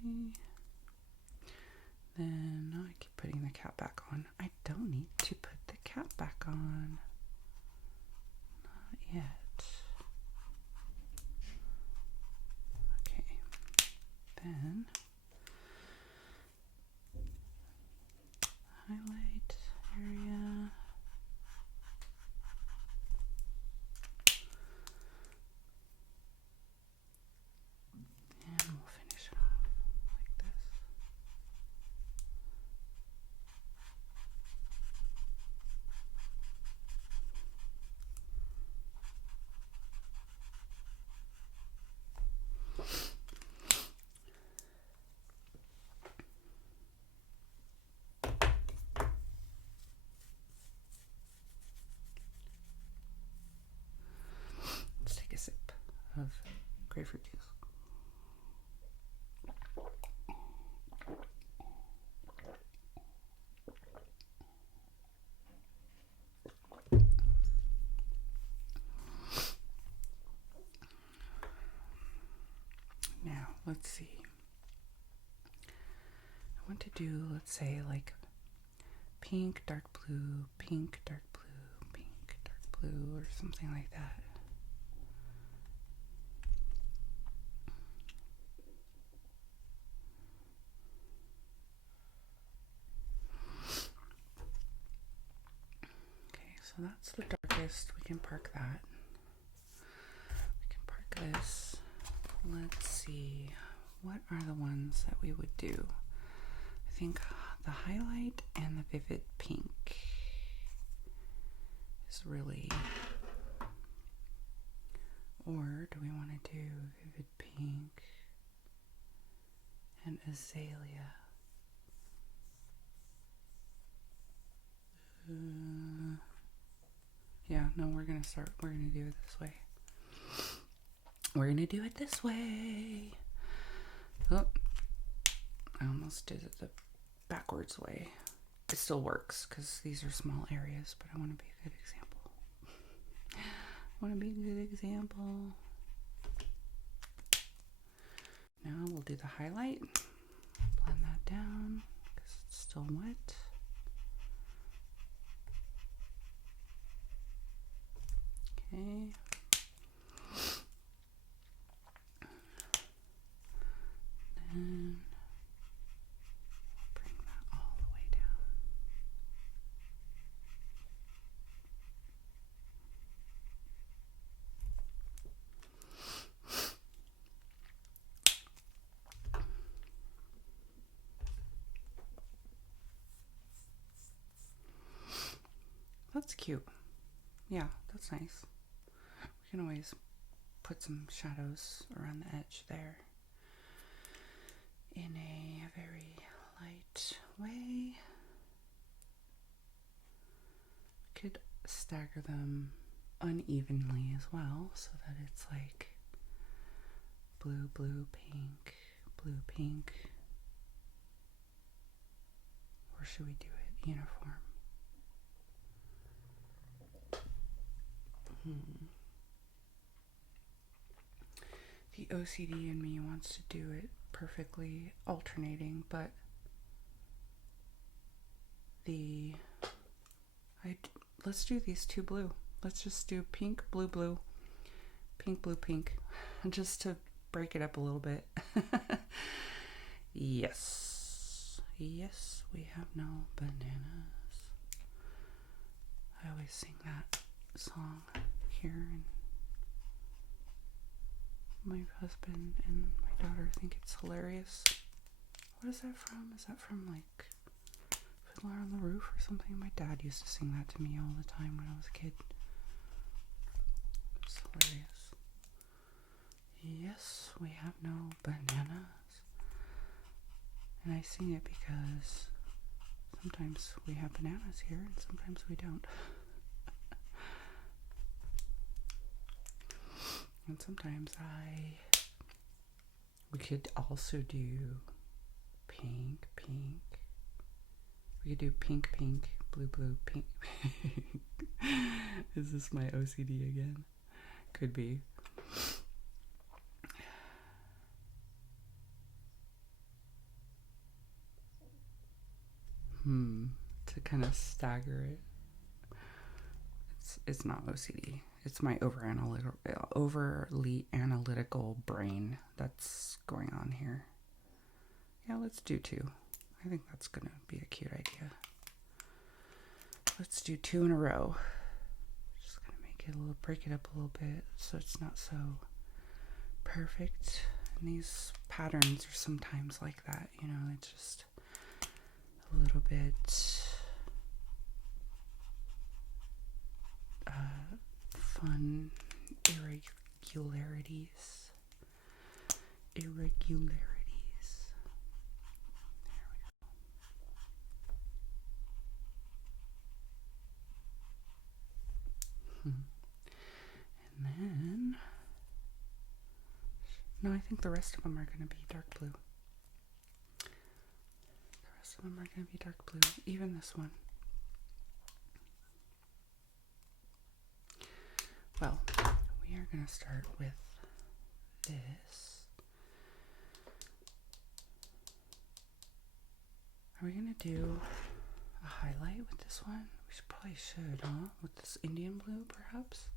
Okay. Then I keep putting the cap back on. I don't need to put the cap back on. Not yet. Okay. Then highlight area. And we'll finish it off like this. Let's take a sip of grapefruit juice. Now, let's see. I want to do, let's say, like pink, dark blue, pink, dark blue, pink, dark blue, or something like that. Okay, so that's the darkest. We can park that. We can park this. Let's see. What are the ones that we would do? I think the highlight and the vivid pink is really, or do we want to do vivid pink and azalea? Yeah, no, we're going to do it this way. We're going to do it this way. Oh, I almost did it the backwards way. It still works because these are small areas, but I want to be a good example. I want to be a good example. Now we'll do the highlight. Blend that down because it's still wet. Okay. Then bring that all the way down. That's cute. Yeah, that's nice. We can always put some shadows around the edge there in a very light way. Could stagger them unevenly as well so that it's like blue, blue, pink, blue, pink. Or should we do it uniform? The OCD in me wants to do it perfectly alternating, but let's do these two blue. Let's just do pink, blue, blue, pink, blue, pink, just to break it up a little bit. Yes, yes, we have no bananas. I always sing that song here, and my husband and my daughter think it's hilarious. What is that from? Is that from like Fiddler on the Roof or something? My dad used to sing that to me all the time when I was a kid. It's hilarious. Yes, we have no bananas. And I sing it because sometimes we have bananas here and sometimes we don't. And sometimes we could also do pink, pink. We could do pink, pink, blue, blue, pink. Is this my OCD again? Could be. To kind of stagger it. It's not OCD. It's my overly analytical brain that's going on here. Yeah, let's do 2. I think that's gonna be a cute idea. Let's do 2 in a row. Just gonna make it break it up a little bit so it's not so perfect. And these patterns are sometimes like that, you know, it's just a little bit fun irregularities. There we go. And then, no, I think the rest of them are going to be dark blue. The rest of them are going to be dark blue, even this one. Well, we are going to start with this. Are we going to do a highlight with this one? We probably should, huh? With this Indian blue, perhaps?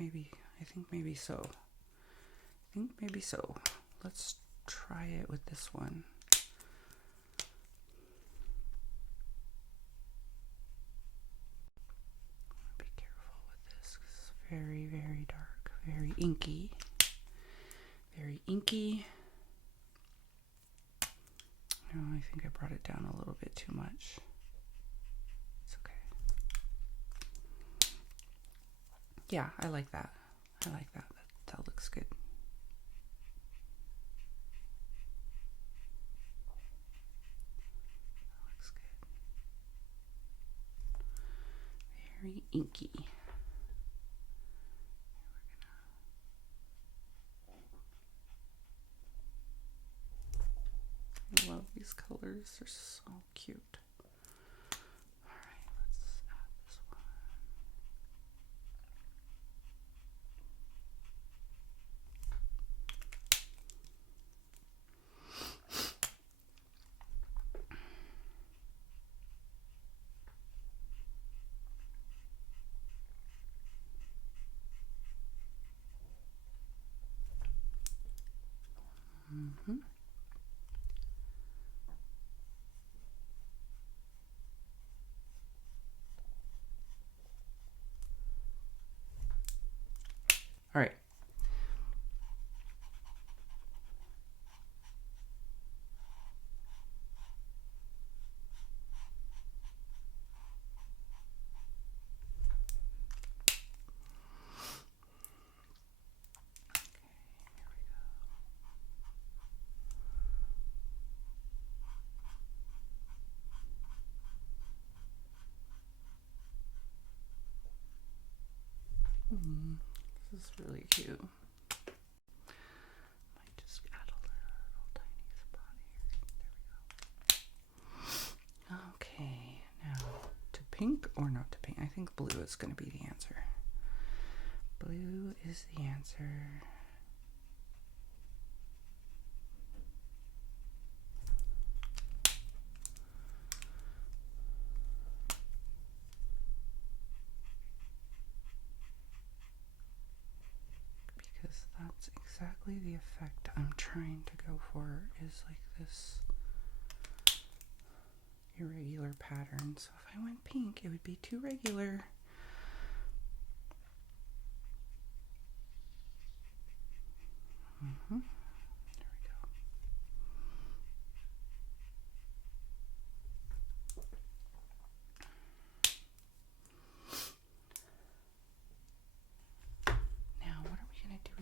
I think maybe so. Let's try it with this one. Be careful with this because it's very, very dark, very inky. Very inky. No, I think I brought it down a little bit too much. It's okay. Yeah, I like that. That looks good. That looks good. Very inky. I love these colors. They're so cute. All right, let's add this one. All right. This is really cute. Might just add a little tiny spot here. There we go. Okay, now to pink or not to pink? I think blue is going to be the answer. Blue is the answer. That's exactly the effect I'm trying to go for, is like this irregular pattern. So if I went pink, it would be too regular. There we go.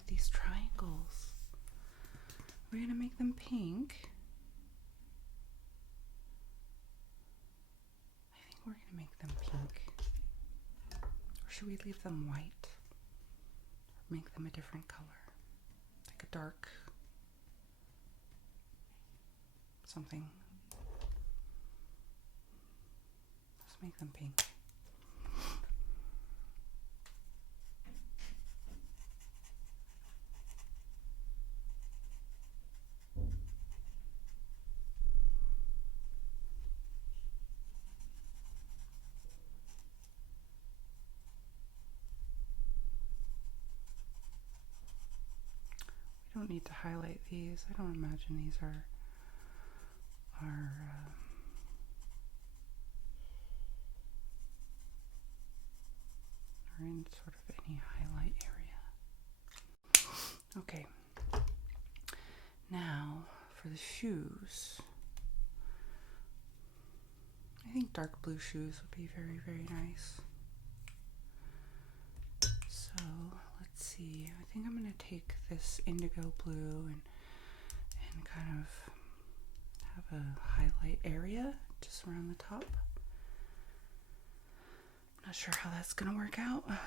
These triangles. We're going to make them pink. I think we're going to make them pink. Or should we leave them white? Or make them a different color? Like a dark something. Let's make them pink. We don't need to highlight these. I don't imagine these are in sort of any highlight area. Okay, now for the shoes. I think dark blue shoes would be very, very nice. So let's see, I think I'm going to take this indigo blue and kind of have a highlight area just around the top. Not sure how that's going to work out. Let's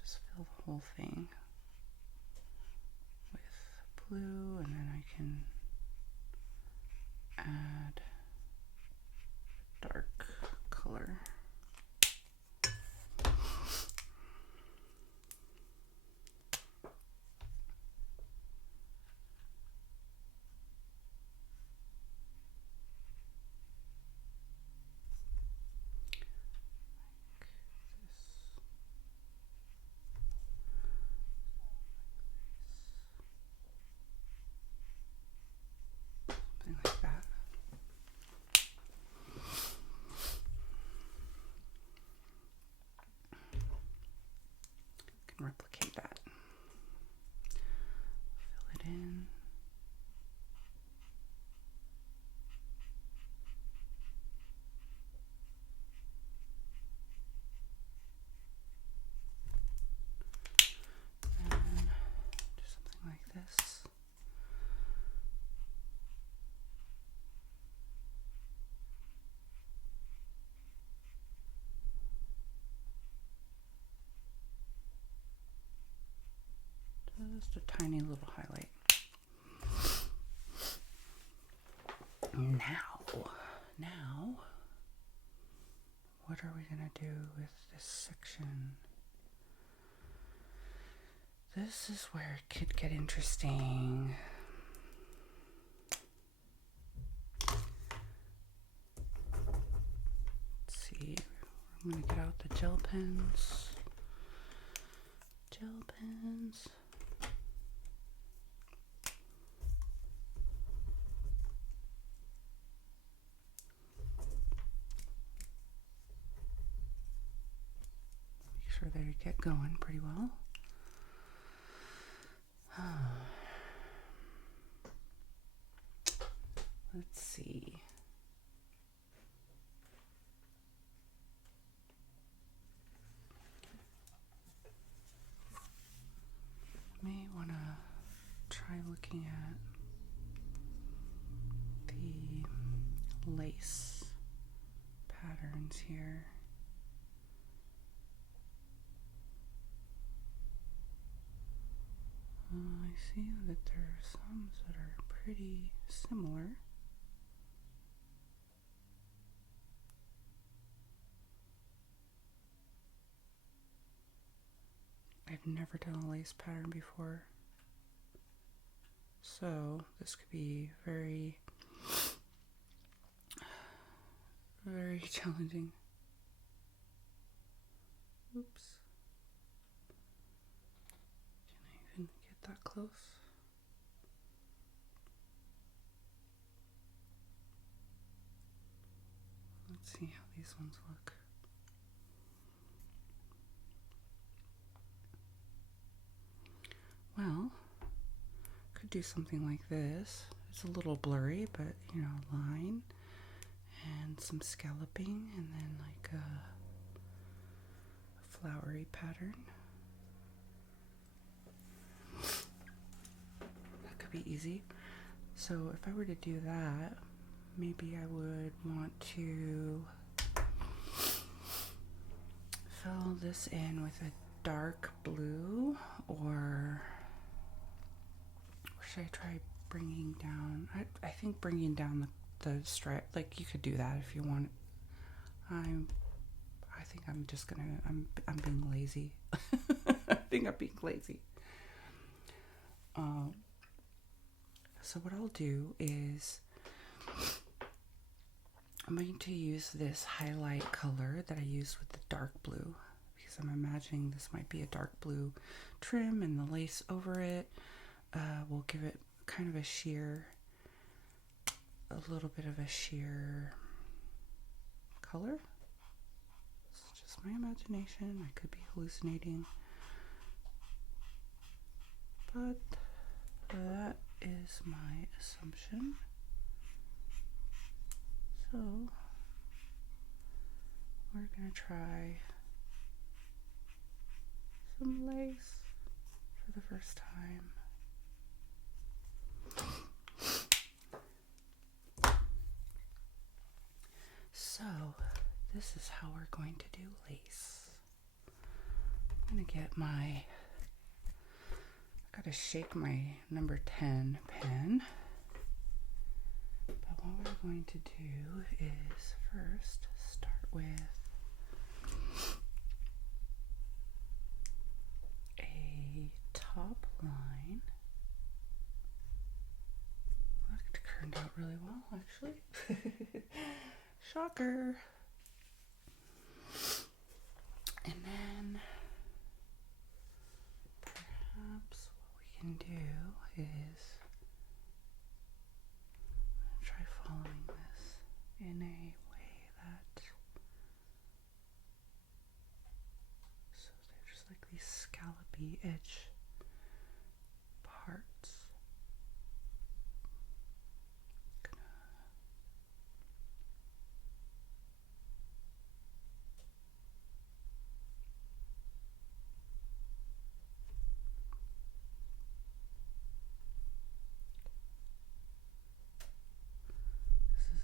just fill the whole thing with blue, and then I can add dark color. Like that. Can replicate that. Fill it in. And do something like this. Just a tiny little highlight. Now, what are we gonna do with this section? This is where it could get interesting. Let's see, I'm gonna get out the gel pens. Make sure they get going pretty well. Let's see. May want to try looking at the lace patterns here. I see that there are some that are pretty similar. I've never done a lace pattern before, so this could be very, very challenging. Oops. Can I even get that close? Let's see how these ones look. Well, could do something like this. It's a little blurry, but you know, line and some scalloping, and then like a flowery pattern. That could be easy. So if I were to do that, maybe I would want to fill this in with a dark blue, or should I try bringing down, I think bringing down the stripe, like you could do that if you want. I think I'm just gonna, I'm being lazy. I think I'm being lazy. So what I'll do is I'm going to use this highlight color that I used with the dark blue, because I'm imagining this might be a dark blue trim, and the lace over it will give it kind of a sheer, a little bit of a sheer color. It's just my imagination. I could be hallucinating, but that is my assumption. So we're gonna try some lace for the first time. So this is how we're going to do lace. I'm gonna get my, gotta shake my number 10 pen. But what we're going to do is first start with a top line. That turned out really well, actually. Shocker. And then perhaps what we can do is try following this in a way that, so they're just like these scallopy edge parts.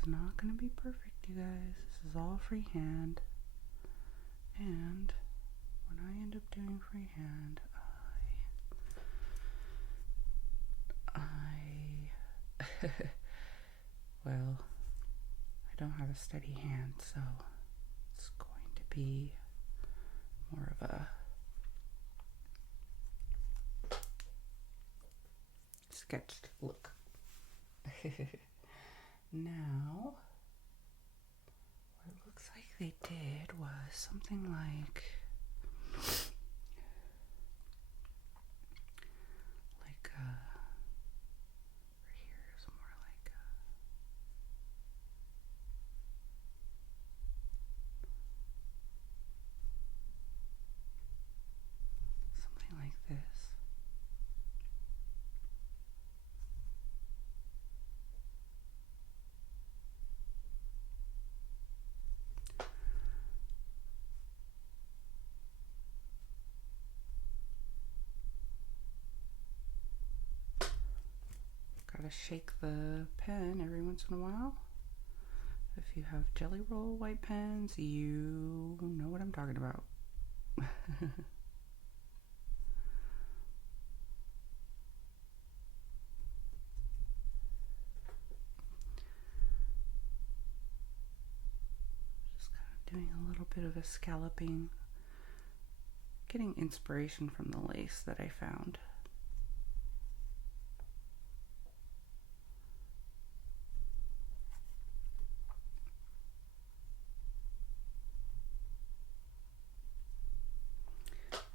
Not going to be perfect, you guys. This is all freehand, and when I end up doing freehand, well, I don't have a steady hand, so it's going to be more of a sketched look. Now, what it looks like they did was something like over here is more like something like this. Gotta shake the pen every once in a while. If you have Jelly Roll white pens, you know what I'm talking about. Just kind of doing a little bit of a scalloping, getting inspiration from the lace that I found.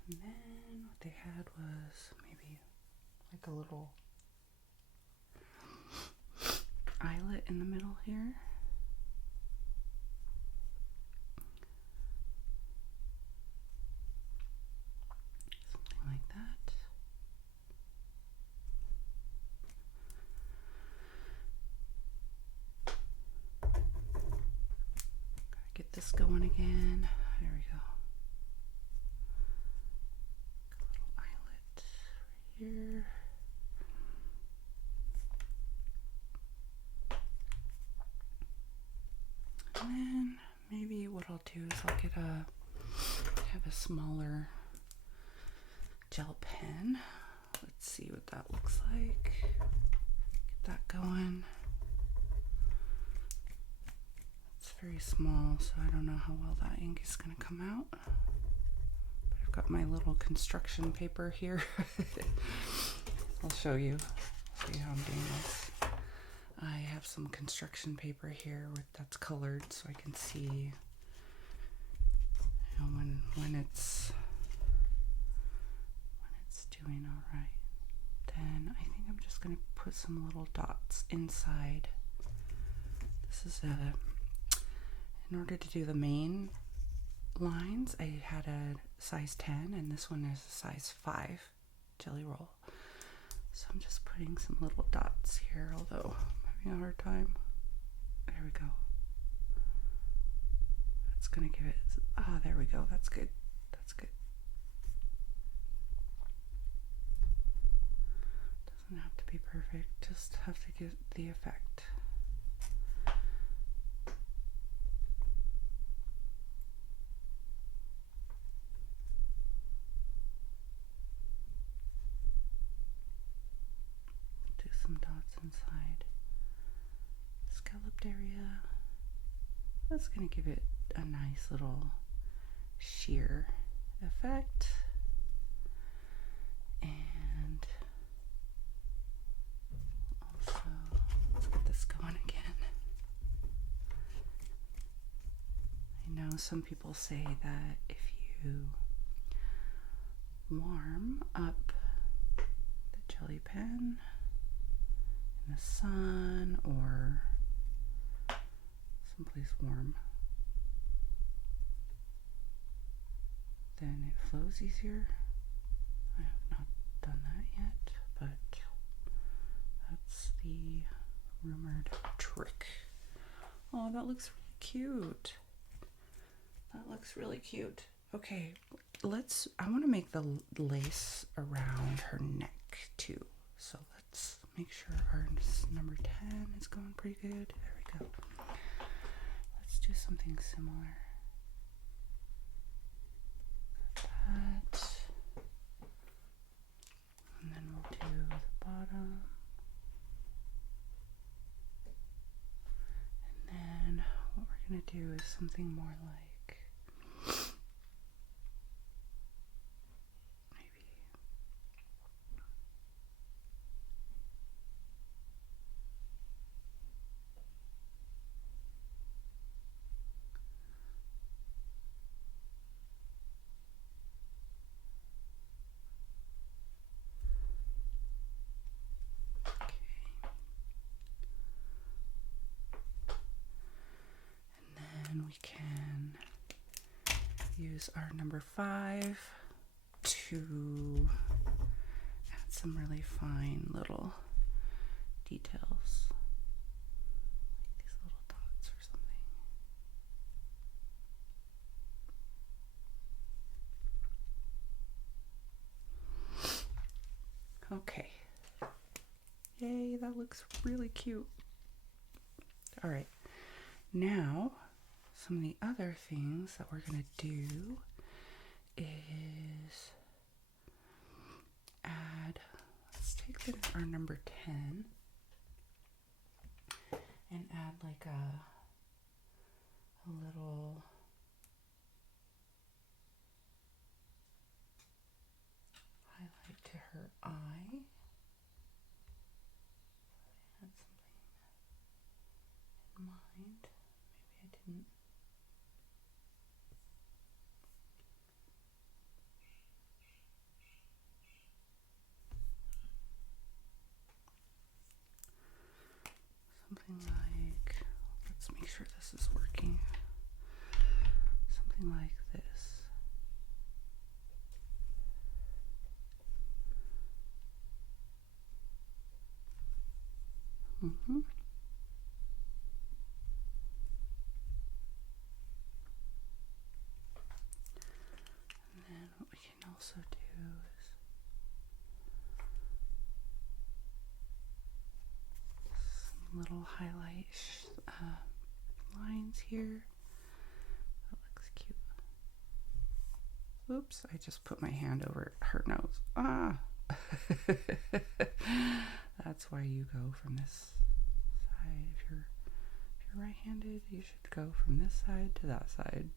And then what they had was maybe like a little eyelet in the middle here. Something like that. Gotta get this going again. There we go. Here. And then maybe what I'll do is I'll have a smaller gel pen. Let's see what that looks like. that going. It's very small, so I don't know how well that ink is going to come out. But I've got my little construction paper here. I'll show you. See how I'm doing this. I have some construction paper here that's colored, so I can see, you know, when it's doing all right. Then I think I'm just going to put some little dots inside. This is in order to do the main lines, I had a size 10, and this one is a size 5 jelly roll. So I'm just putting some little dots here, although I'm having a hard time. There we go. That's gonna give it, there we go, that's good. That's good. Doesn't have to be perfect, just have to get the effect. Some dots inside the scalloped area. That's going to give it a nice little sheer effect. And also, let's get this going again. I know some people say that if you warm up the jelly pen in the sun or someplace warm, then it flows easier. I have not done that yet, but that's the rumored trick. Oh, that looks really cute. That looks really cute. Okay, I want to make the lace around her neck too. So let's make sure our number 10 is going pretty good. There we go. Let's do something similar. That. And then we'll do the bottom. And then what we're going to do is something more like we can use our number 5 to add some really fine little details, like these little dots or something. Okay. Yay, that looks really cute. All right. Now, some of the other things that we're going to do is add, let's take our number 10 and add like a little highlight to her eye. I had something in mind. Maybe I didn't. Something like, let's make sure this is working. Something like this. And then what we can also do is some little highlight lines here. That looks cute. Oops, I just put my hand over her nose. Ah! That's why you go from this side. If you're right-handed, you should go from this side to that side.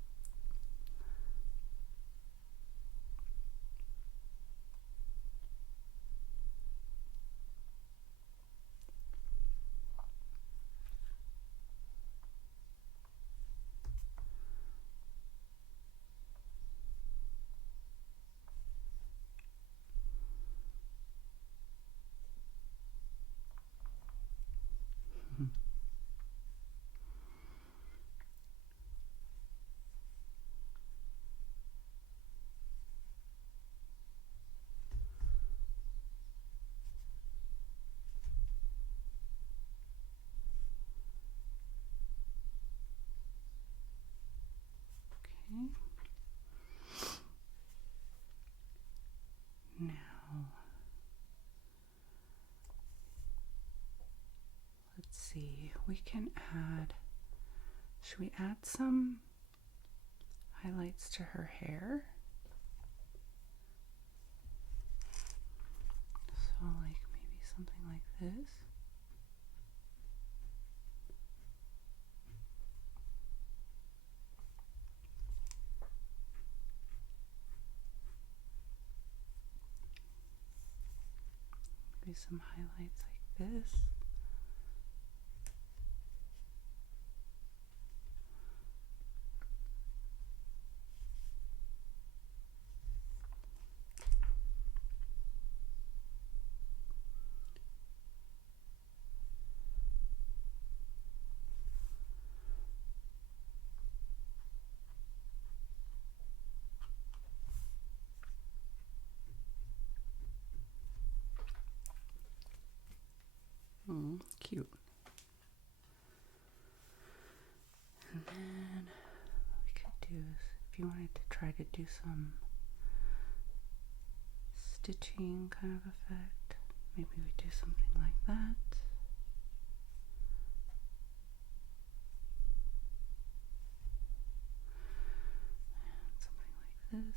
Now, let's see, we can add, should we add some highlights to her hair? So like maybe something like this. Maybe some highlights like this. Cute. And then what we could do is, if you wanted to try to do some stitching kind of effect, maybe we do something like that. And something like this.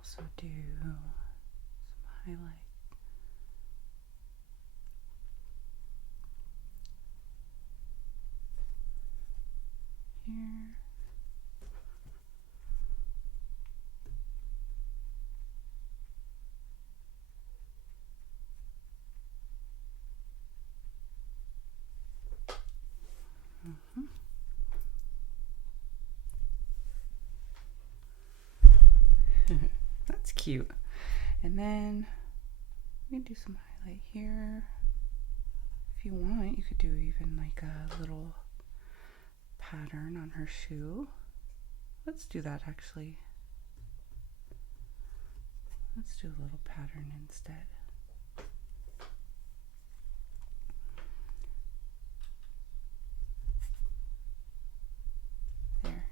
Also do some highlight here. That's cute. And then we can do some highlight here. If you want, you could do even like a little pattern on her shoe. Let's do that actually. Let's do a little pattern instead. There.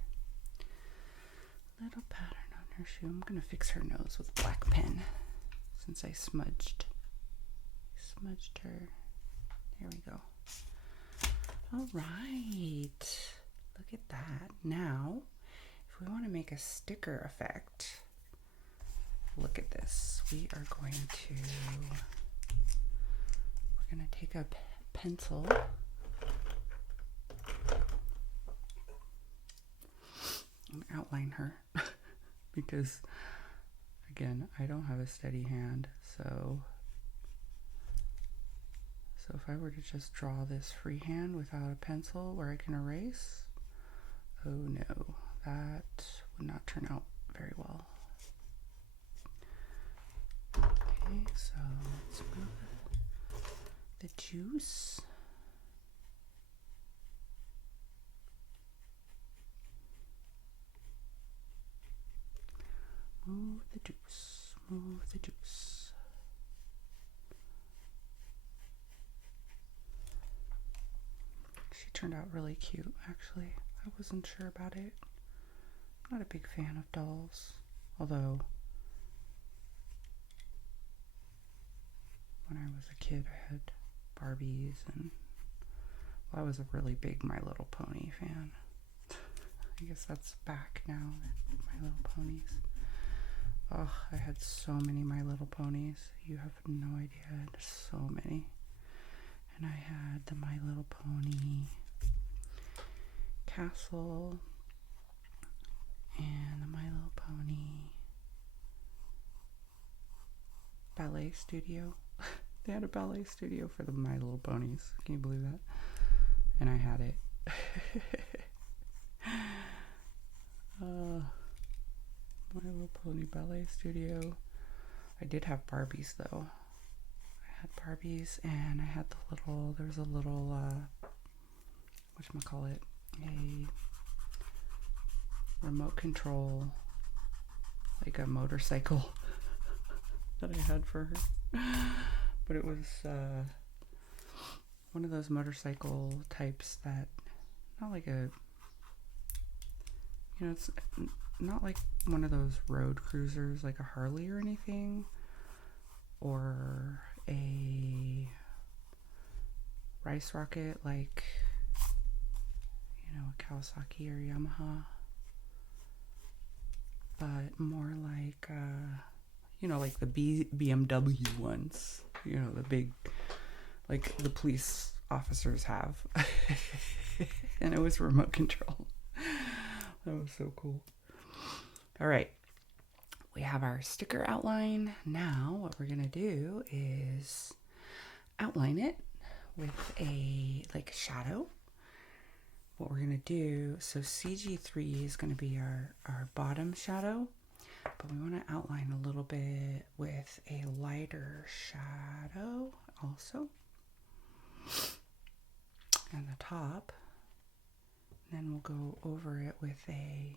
Little pattern on her shoe. I'm gonna fix her nose with a black pen since I smudged her. There we go. All right, look at that. Now, if we want to make a sticker effect, look at this. We're going to take a pencil and outline her because again, I don't have a steady hand, so if I were to just draw this freehand without a pencil where I can erase, oh no, that would not turn out very well. Okay, so let's move the juice. Move the juice, move the juice. She turned out really cute, actually. I wasn't sure about it. I'm not a big fan of dolls, although when I was a kid I had Barbies, and well, I was a really big My Little Pony fan. I guess that's back now, My Little Ponies. Oh, I had so many My Little Ponies. You have no idea. I had so many. And I had the My Little Pony Castle and the My Little Pony Ballet Studio. They had a ballet studio for the My Little Ponies. Can you believe that? And I had it. My Little Pony Ballet Studio. I did have Barbies though. I had Barbies, and I had there was a little, whatchamacallit, a remote control, like a motorcycle that I had for her. But it was one of those motorcycle types that, not like a, it's not like one of those road cruisers like a Harley or anything, or a rice rocket like, a Kawasaki or Yamaha, but more like, like the BMW ones, the big, like the police officers have. And it was remote control. That was so cool. All right. We have our sticker outline. Now what we're going to do is outline it with a shadow. What we're going to do, so CG3 is going to be our bottom shadow, but we want to outline a little bit with a lighter shadow also. And the top. Then we'll go over it with a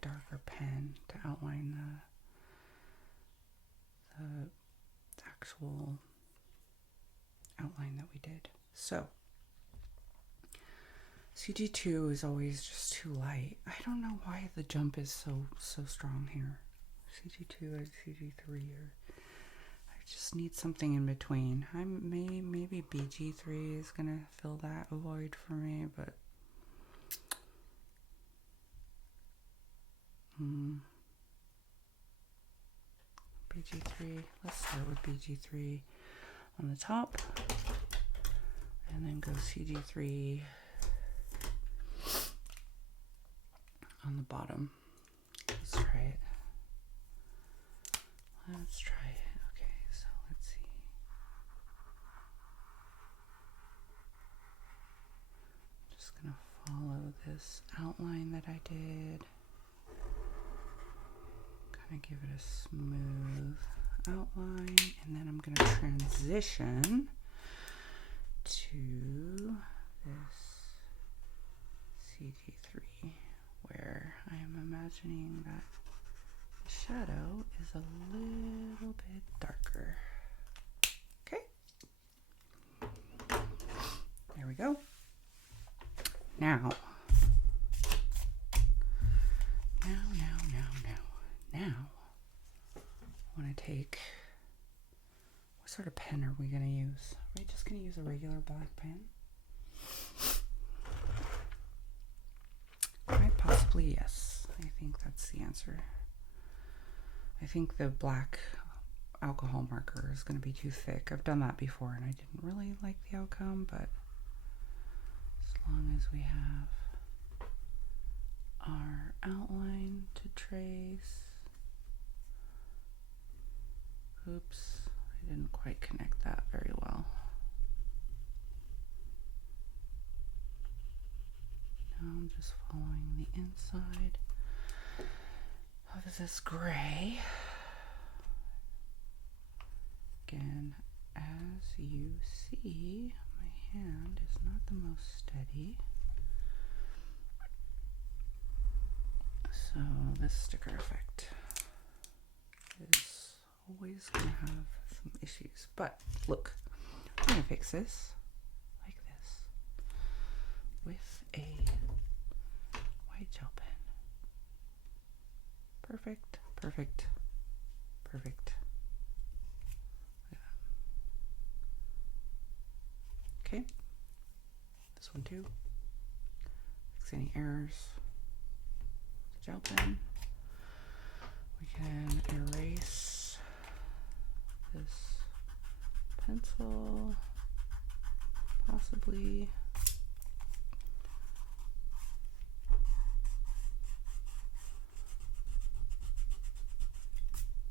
darker pen to outline the actual outline that we did. So CG2 is always just too light. I don't know why the jump is so strong here. CG2 and CG3 I just need something in between. Maybe BG3 is gonna fill that void for me, but BG3, let's start with BG3 on the top and then go CG3 on the bottom. Let's try it. Okay, so let's see. I'm just gonna follow this outline that I did. Give it a smooth outline, and then I'm going to transition to this CG3 where I am imagining that the shadow is a little bit darker. Okay, there we go. Now I want to take, what sort of pen are we going to use? Are we just going to use a regular black pen? Quite possibly yes. I think that's the answer. I think the black alcohol marker is going to be too thick. I've done that before and I didn't really like the outcome, but as long as we have our outline to trace. Oops, I didn't quite connect that very well. Now I'm just following the inside of this gray. Again, as you see, my hand is not the most steady. So this sticker effect is always going to have some issues. But look, I'm going to fix this like this with a white gel pen. Perfect, perfect, perfect. to. Fix any errors. Gel pen. We can erase this pencil, possibly.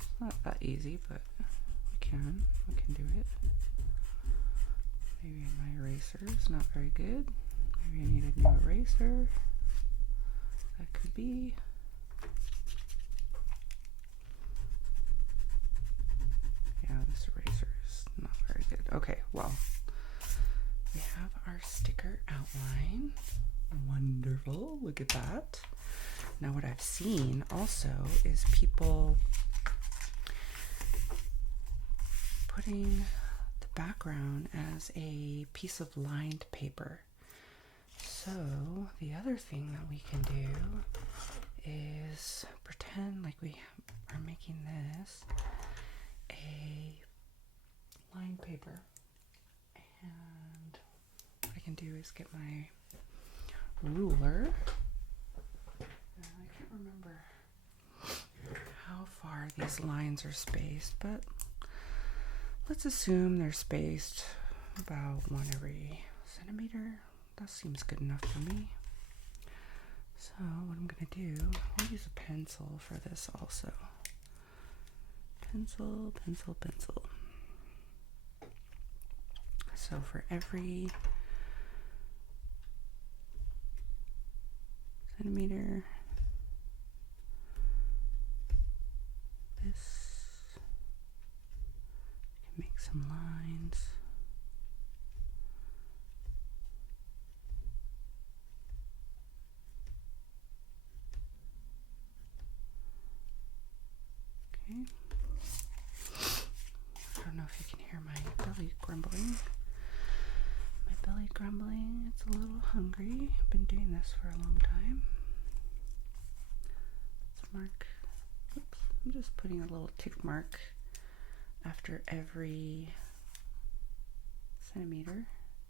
It's not that easy, but we can do it. Maybe my eraser is not very good. Maybe I need a new eraser. That could be. Yeah, this eraser is not very good. Okay, well, we have our sticker outline. Wonderful, look at that. Now what I've seen also is people putting the background as a piece of lined paper. So the other thing that we can do is pretend like we are making this a lined paper, and what I can do is get my ruler. I can't remember how far these lines are spaced, but let's assume they're spaced about 1 every centimeter. That seems good enough for me. So what I'm going to do, I'll use a pencil for this also. Pencil, pencil, pencil. So for every centimeter, this, you can make some lines. Okay. I don't know if you can hear my belly grumbling. My belly grumbling, it's a little hungry. I've been doing this for a long time. Let's mark, oops, I'm just putting a little tick mark after every centimeter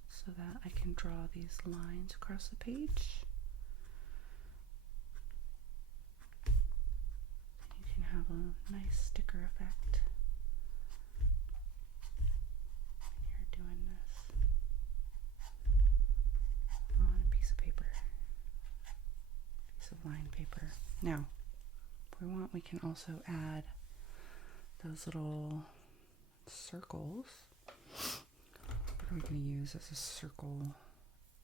so that I can draw these lines across the page. You can have a nice sticker effect when you're doing this on a piece of paper, piece of lined paper. Now, if we want, we can also add those little circles. What are we going to use as a circle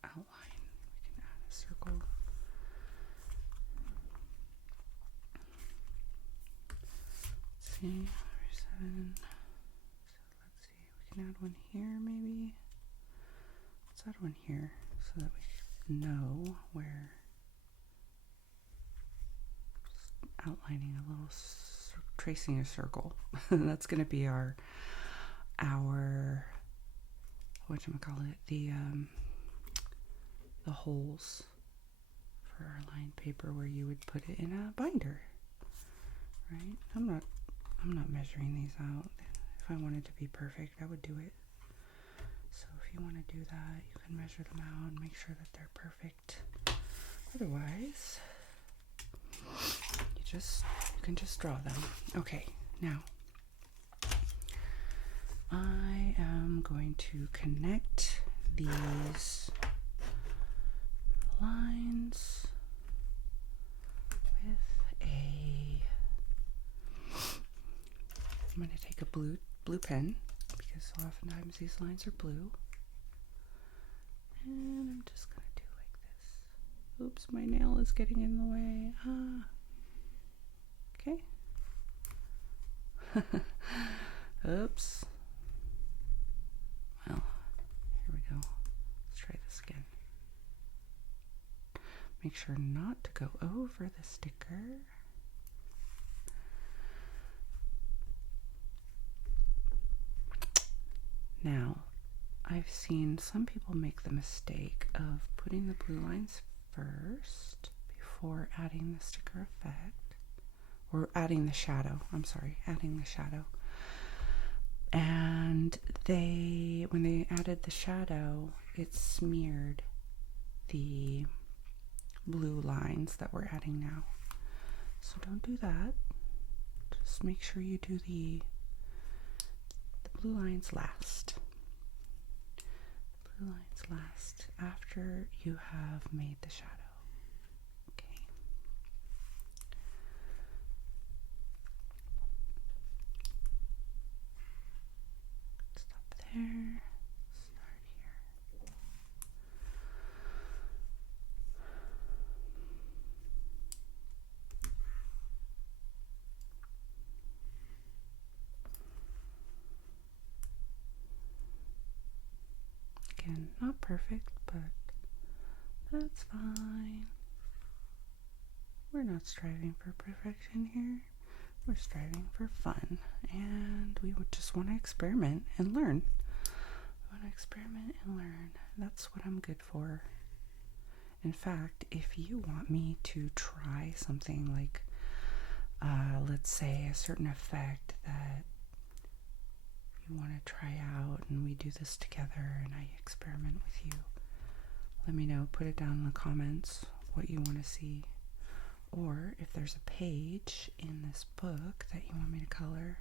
outline? We can add a circle. Let's see, 7. So let's see, we can add one here maybe. Let's add one here so that we know where. Just outlining a little, tracing a circle. That's going to be our whatchamacallit, the holes for our lined paper where you would put it in a binder, right? I'm not measuring these out. If I wanted to be perfect, I would do it. So if you want to do that, you can measure them out and make sure that they're perfect. Otherwise, you can just draw them. Okay, now I am going to connect these lines with I'm going to take a blue pen because oftentimes these lines are blue, and I'm just going to do like this. Oops, my nail is getting in the way. Okay. Oops. Well, here we go. Let's try this again. Make sure not to go over the sticker. Now, I've seen some people make the mistake of putting the blue lines first before adding the sticker effect, or adding the shadow. Adding the shadow. And when they added the shadow, it smeared the blue lines that we're adding now. So don't do that. Just make sure you do the blue lines last. Blue lines last after you have made the shadow. Okay. Stop there. Start here. Again, not perfect, but that's fine. We're not striving for perfection here. We're striving for fun, and we would just want to experiment and learn. We want to experiment and learn. That's what I'm good for. In fact, if you want me to try something like, let's say a certain effect that you want to try out, and we do this together and I experiment with you, let me know. Put it down in the comments what you want to see. Or if there's a page in this book that you want me to color,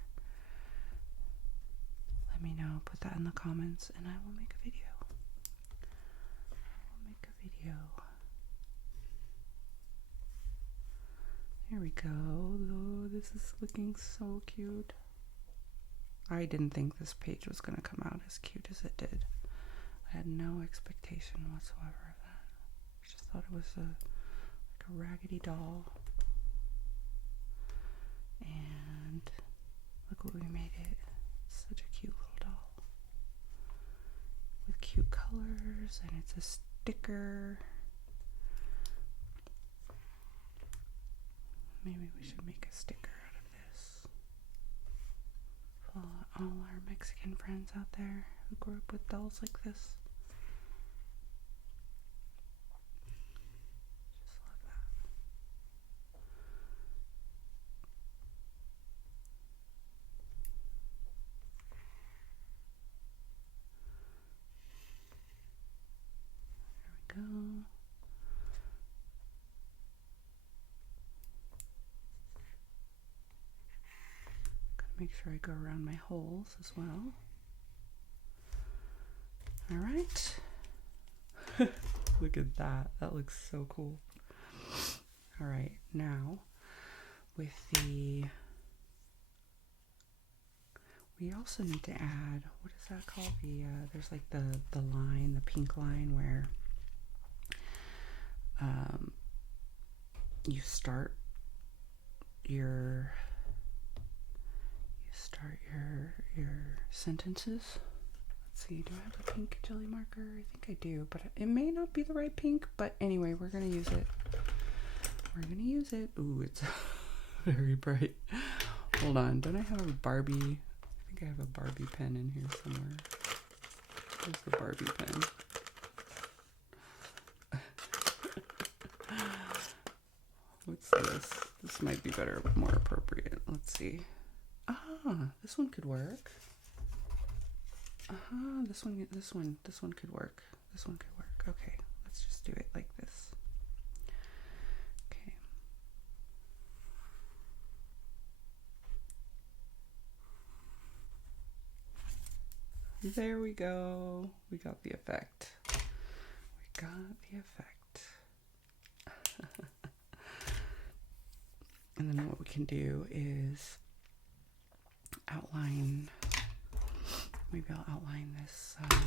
let me know. Put that in the comments and I will make a video. There we go. Oh, this is looking so cute. I didn't think this page was going to come out as cute as it did. I had no expectation whatsoever of that. I just thought it was like a raggedy doll. And look what we made it. It's such a cute little doll. With cute colors, and it's a sticker. Maybe we should make a sticker out of this. For all our Mexican friends out there who grew up with dolls like this. Just love that. There we go. Make sure I go around my holes as well. All right. Look at that. That looks so cool. All right. Now, with the... we also need to add... what is that called? There's like the line, the pink line where you start your sentences. Let's see, do I have a pink jelly marker? I think I do, but it may not be the right pink, but anyway, we're gonna use it. Ooh, it's very bright. Hold on, don't I have a Barbie? I think I have a Barbie pen in here somewhere. Where's the Barbie pen? What's this? This might be better, more appropriate. Let's see. This one could work. This one could work. This one could work. Okay, let's just do it like this. Okay. There we go. We got the effect. And then what we can do is outline. Maybe I'll outline this. I think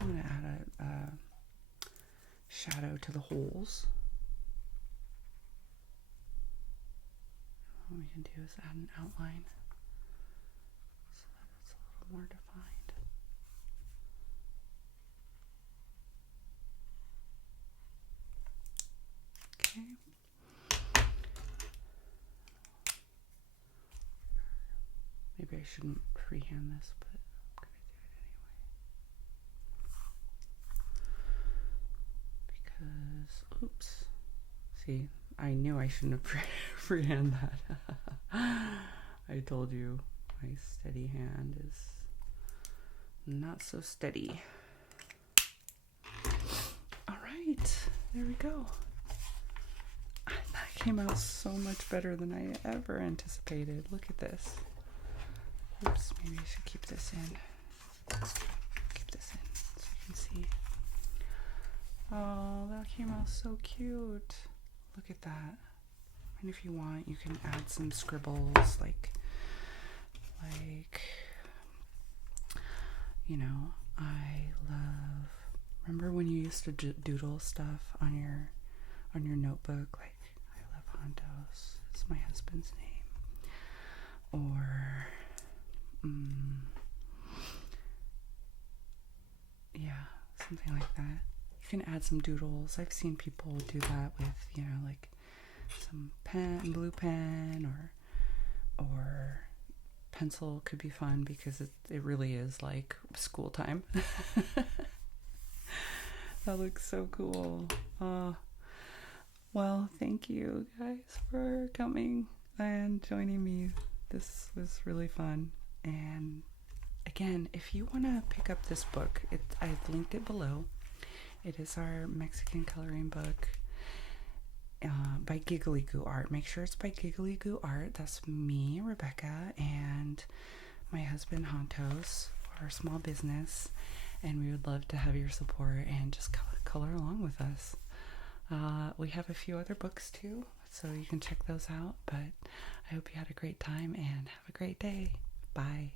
I'm going to add a shadow to the holes. What we can do is add an outline so that it's a little more defined. Okay. Maybe I shouldn't freehand this, but I'm going to do it anyway. Because, oops. See, I knew I shouldn't have freehand that. I told you my steady hand is not so steady. All right. there we go. That came out so much better than I ever anticipated. Look at this. Oops, maybe I should keep this in. Keep this in so you can see. Oh, that came out so cute. Look at that. And if you want, you can add some scribbles, like, you know, I love. Remember when you used to doodle stuff on your notebook? Like, I love Hontos. It's my husband's name. Or, yeah, something like that. You can add some doodles. I've seen people do that with, you know, like some blue pen, or pencil could be fun because it really is like school time. That looks so cool. Well, thank you guys for coming and joining me. This was really fun. And again, if you want to pick up this book, I've linked it below. It is our Mexican coloring book by Giggly Goo Art. Make sure it's by Giggly Goo Art. That's me, Rebecca, and my husband, Hontos, our small business. And we would love to have your support and just color along with us. We have a few other books too, so you can check those out. But I hope you had a great time and have a great day. Bye.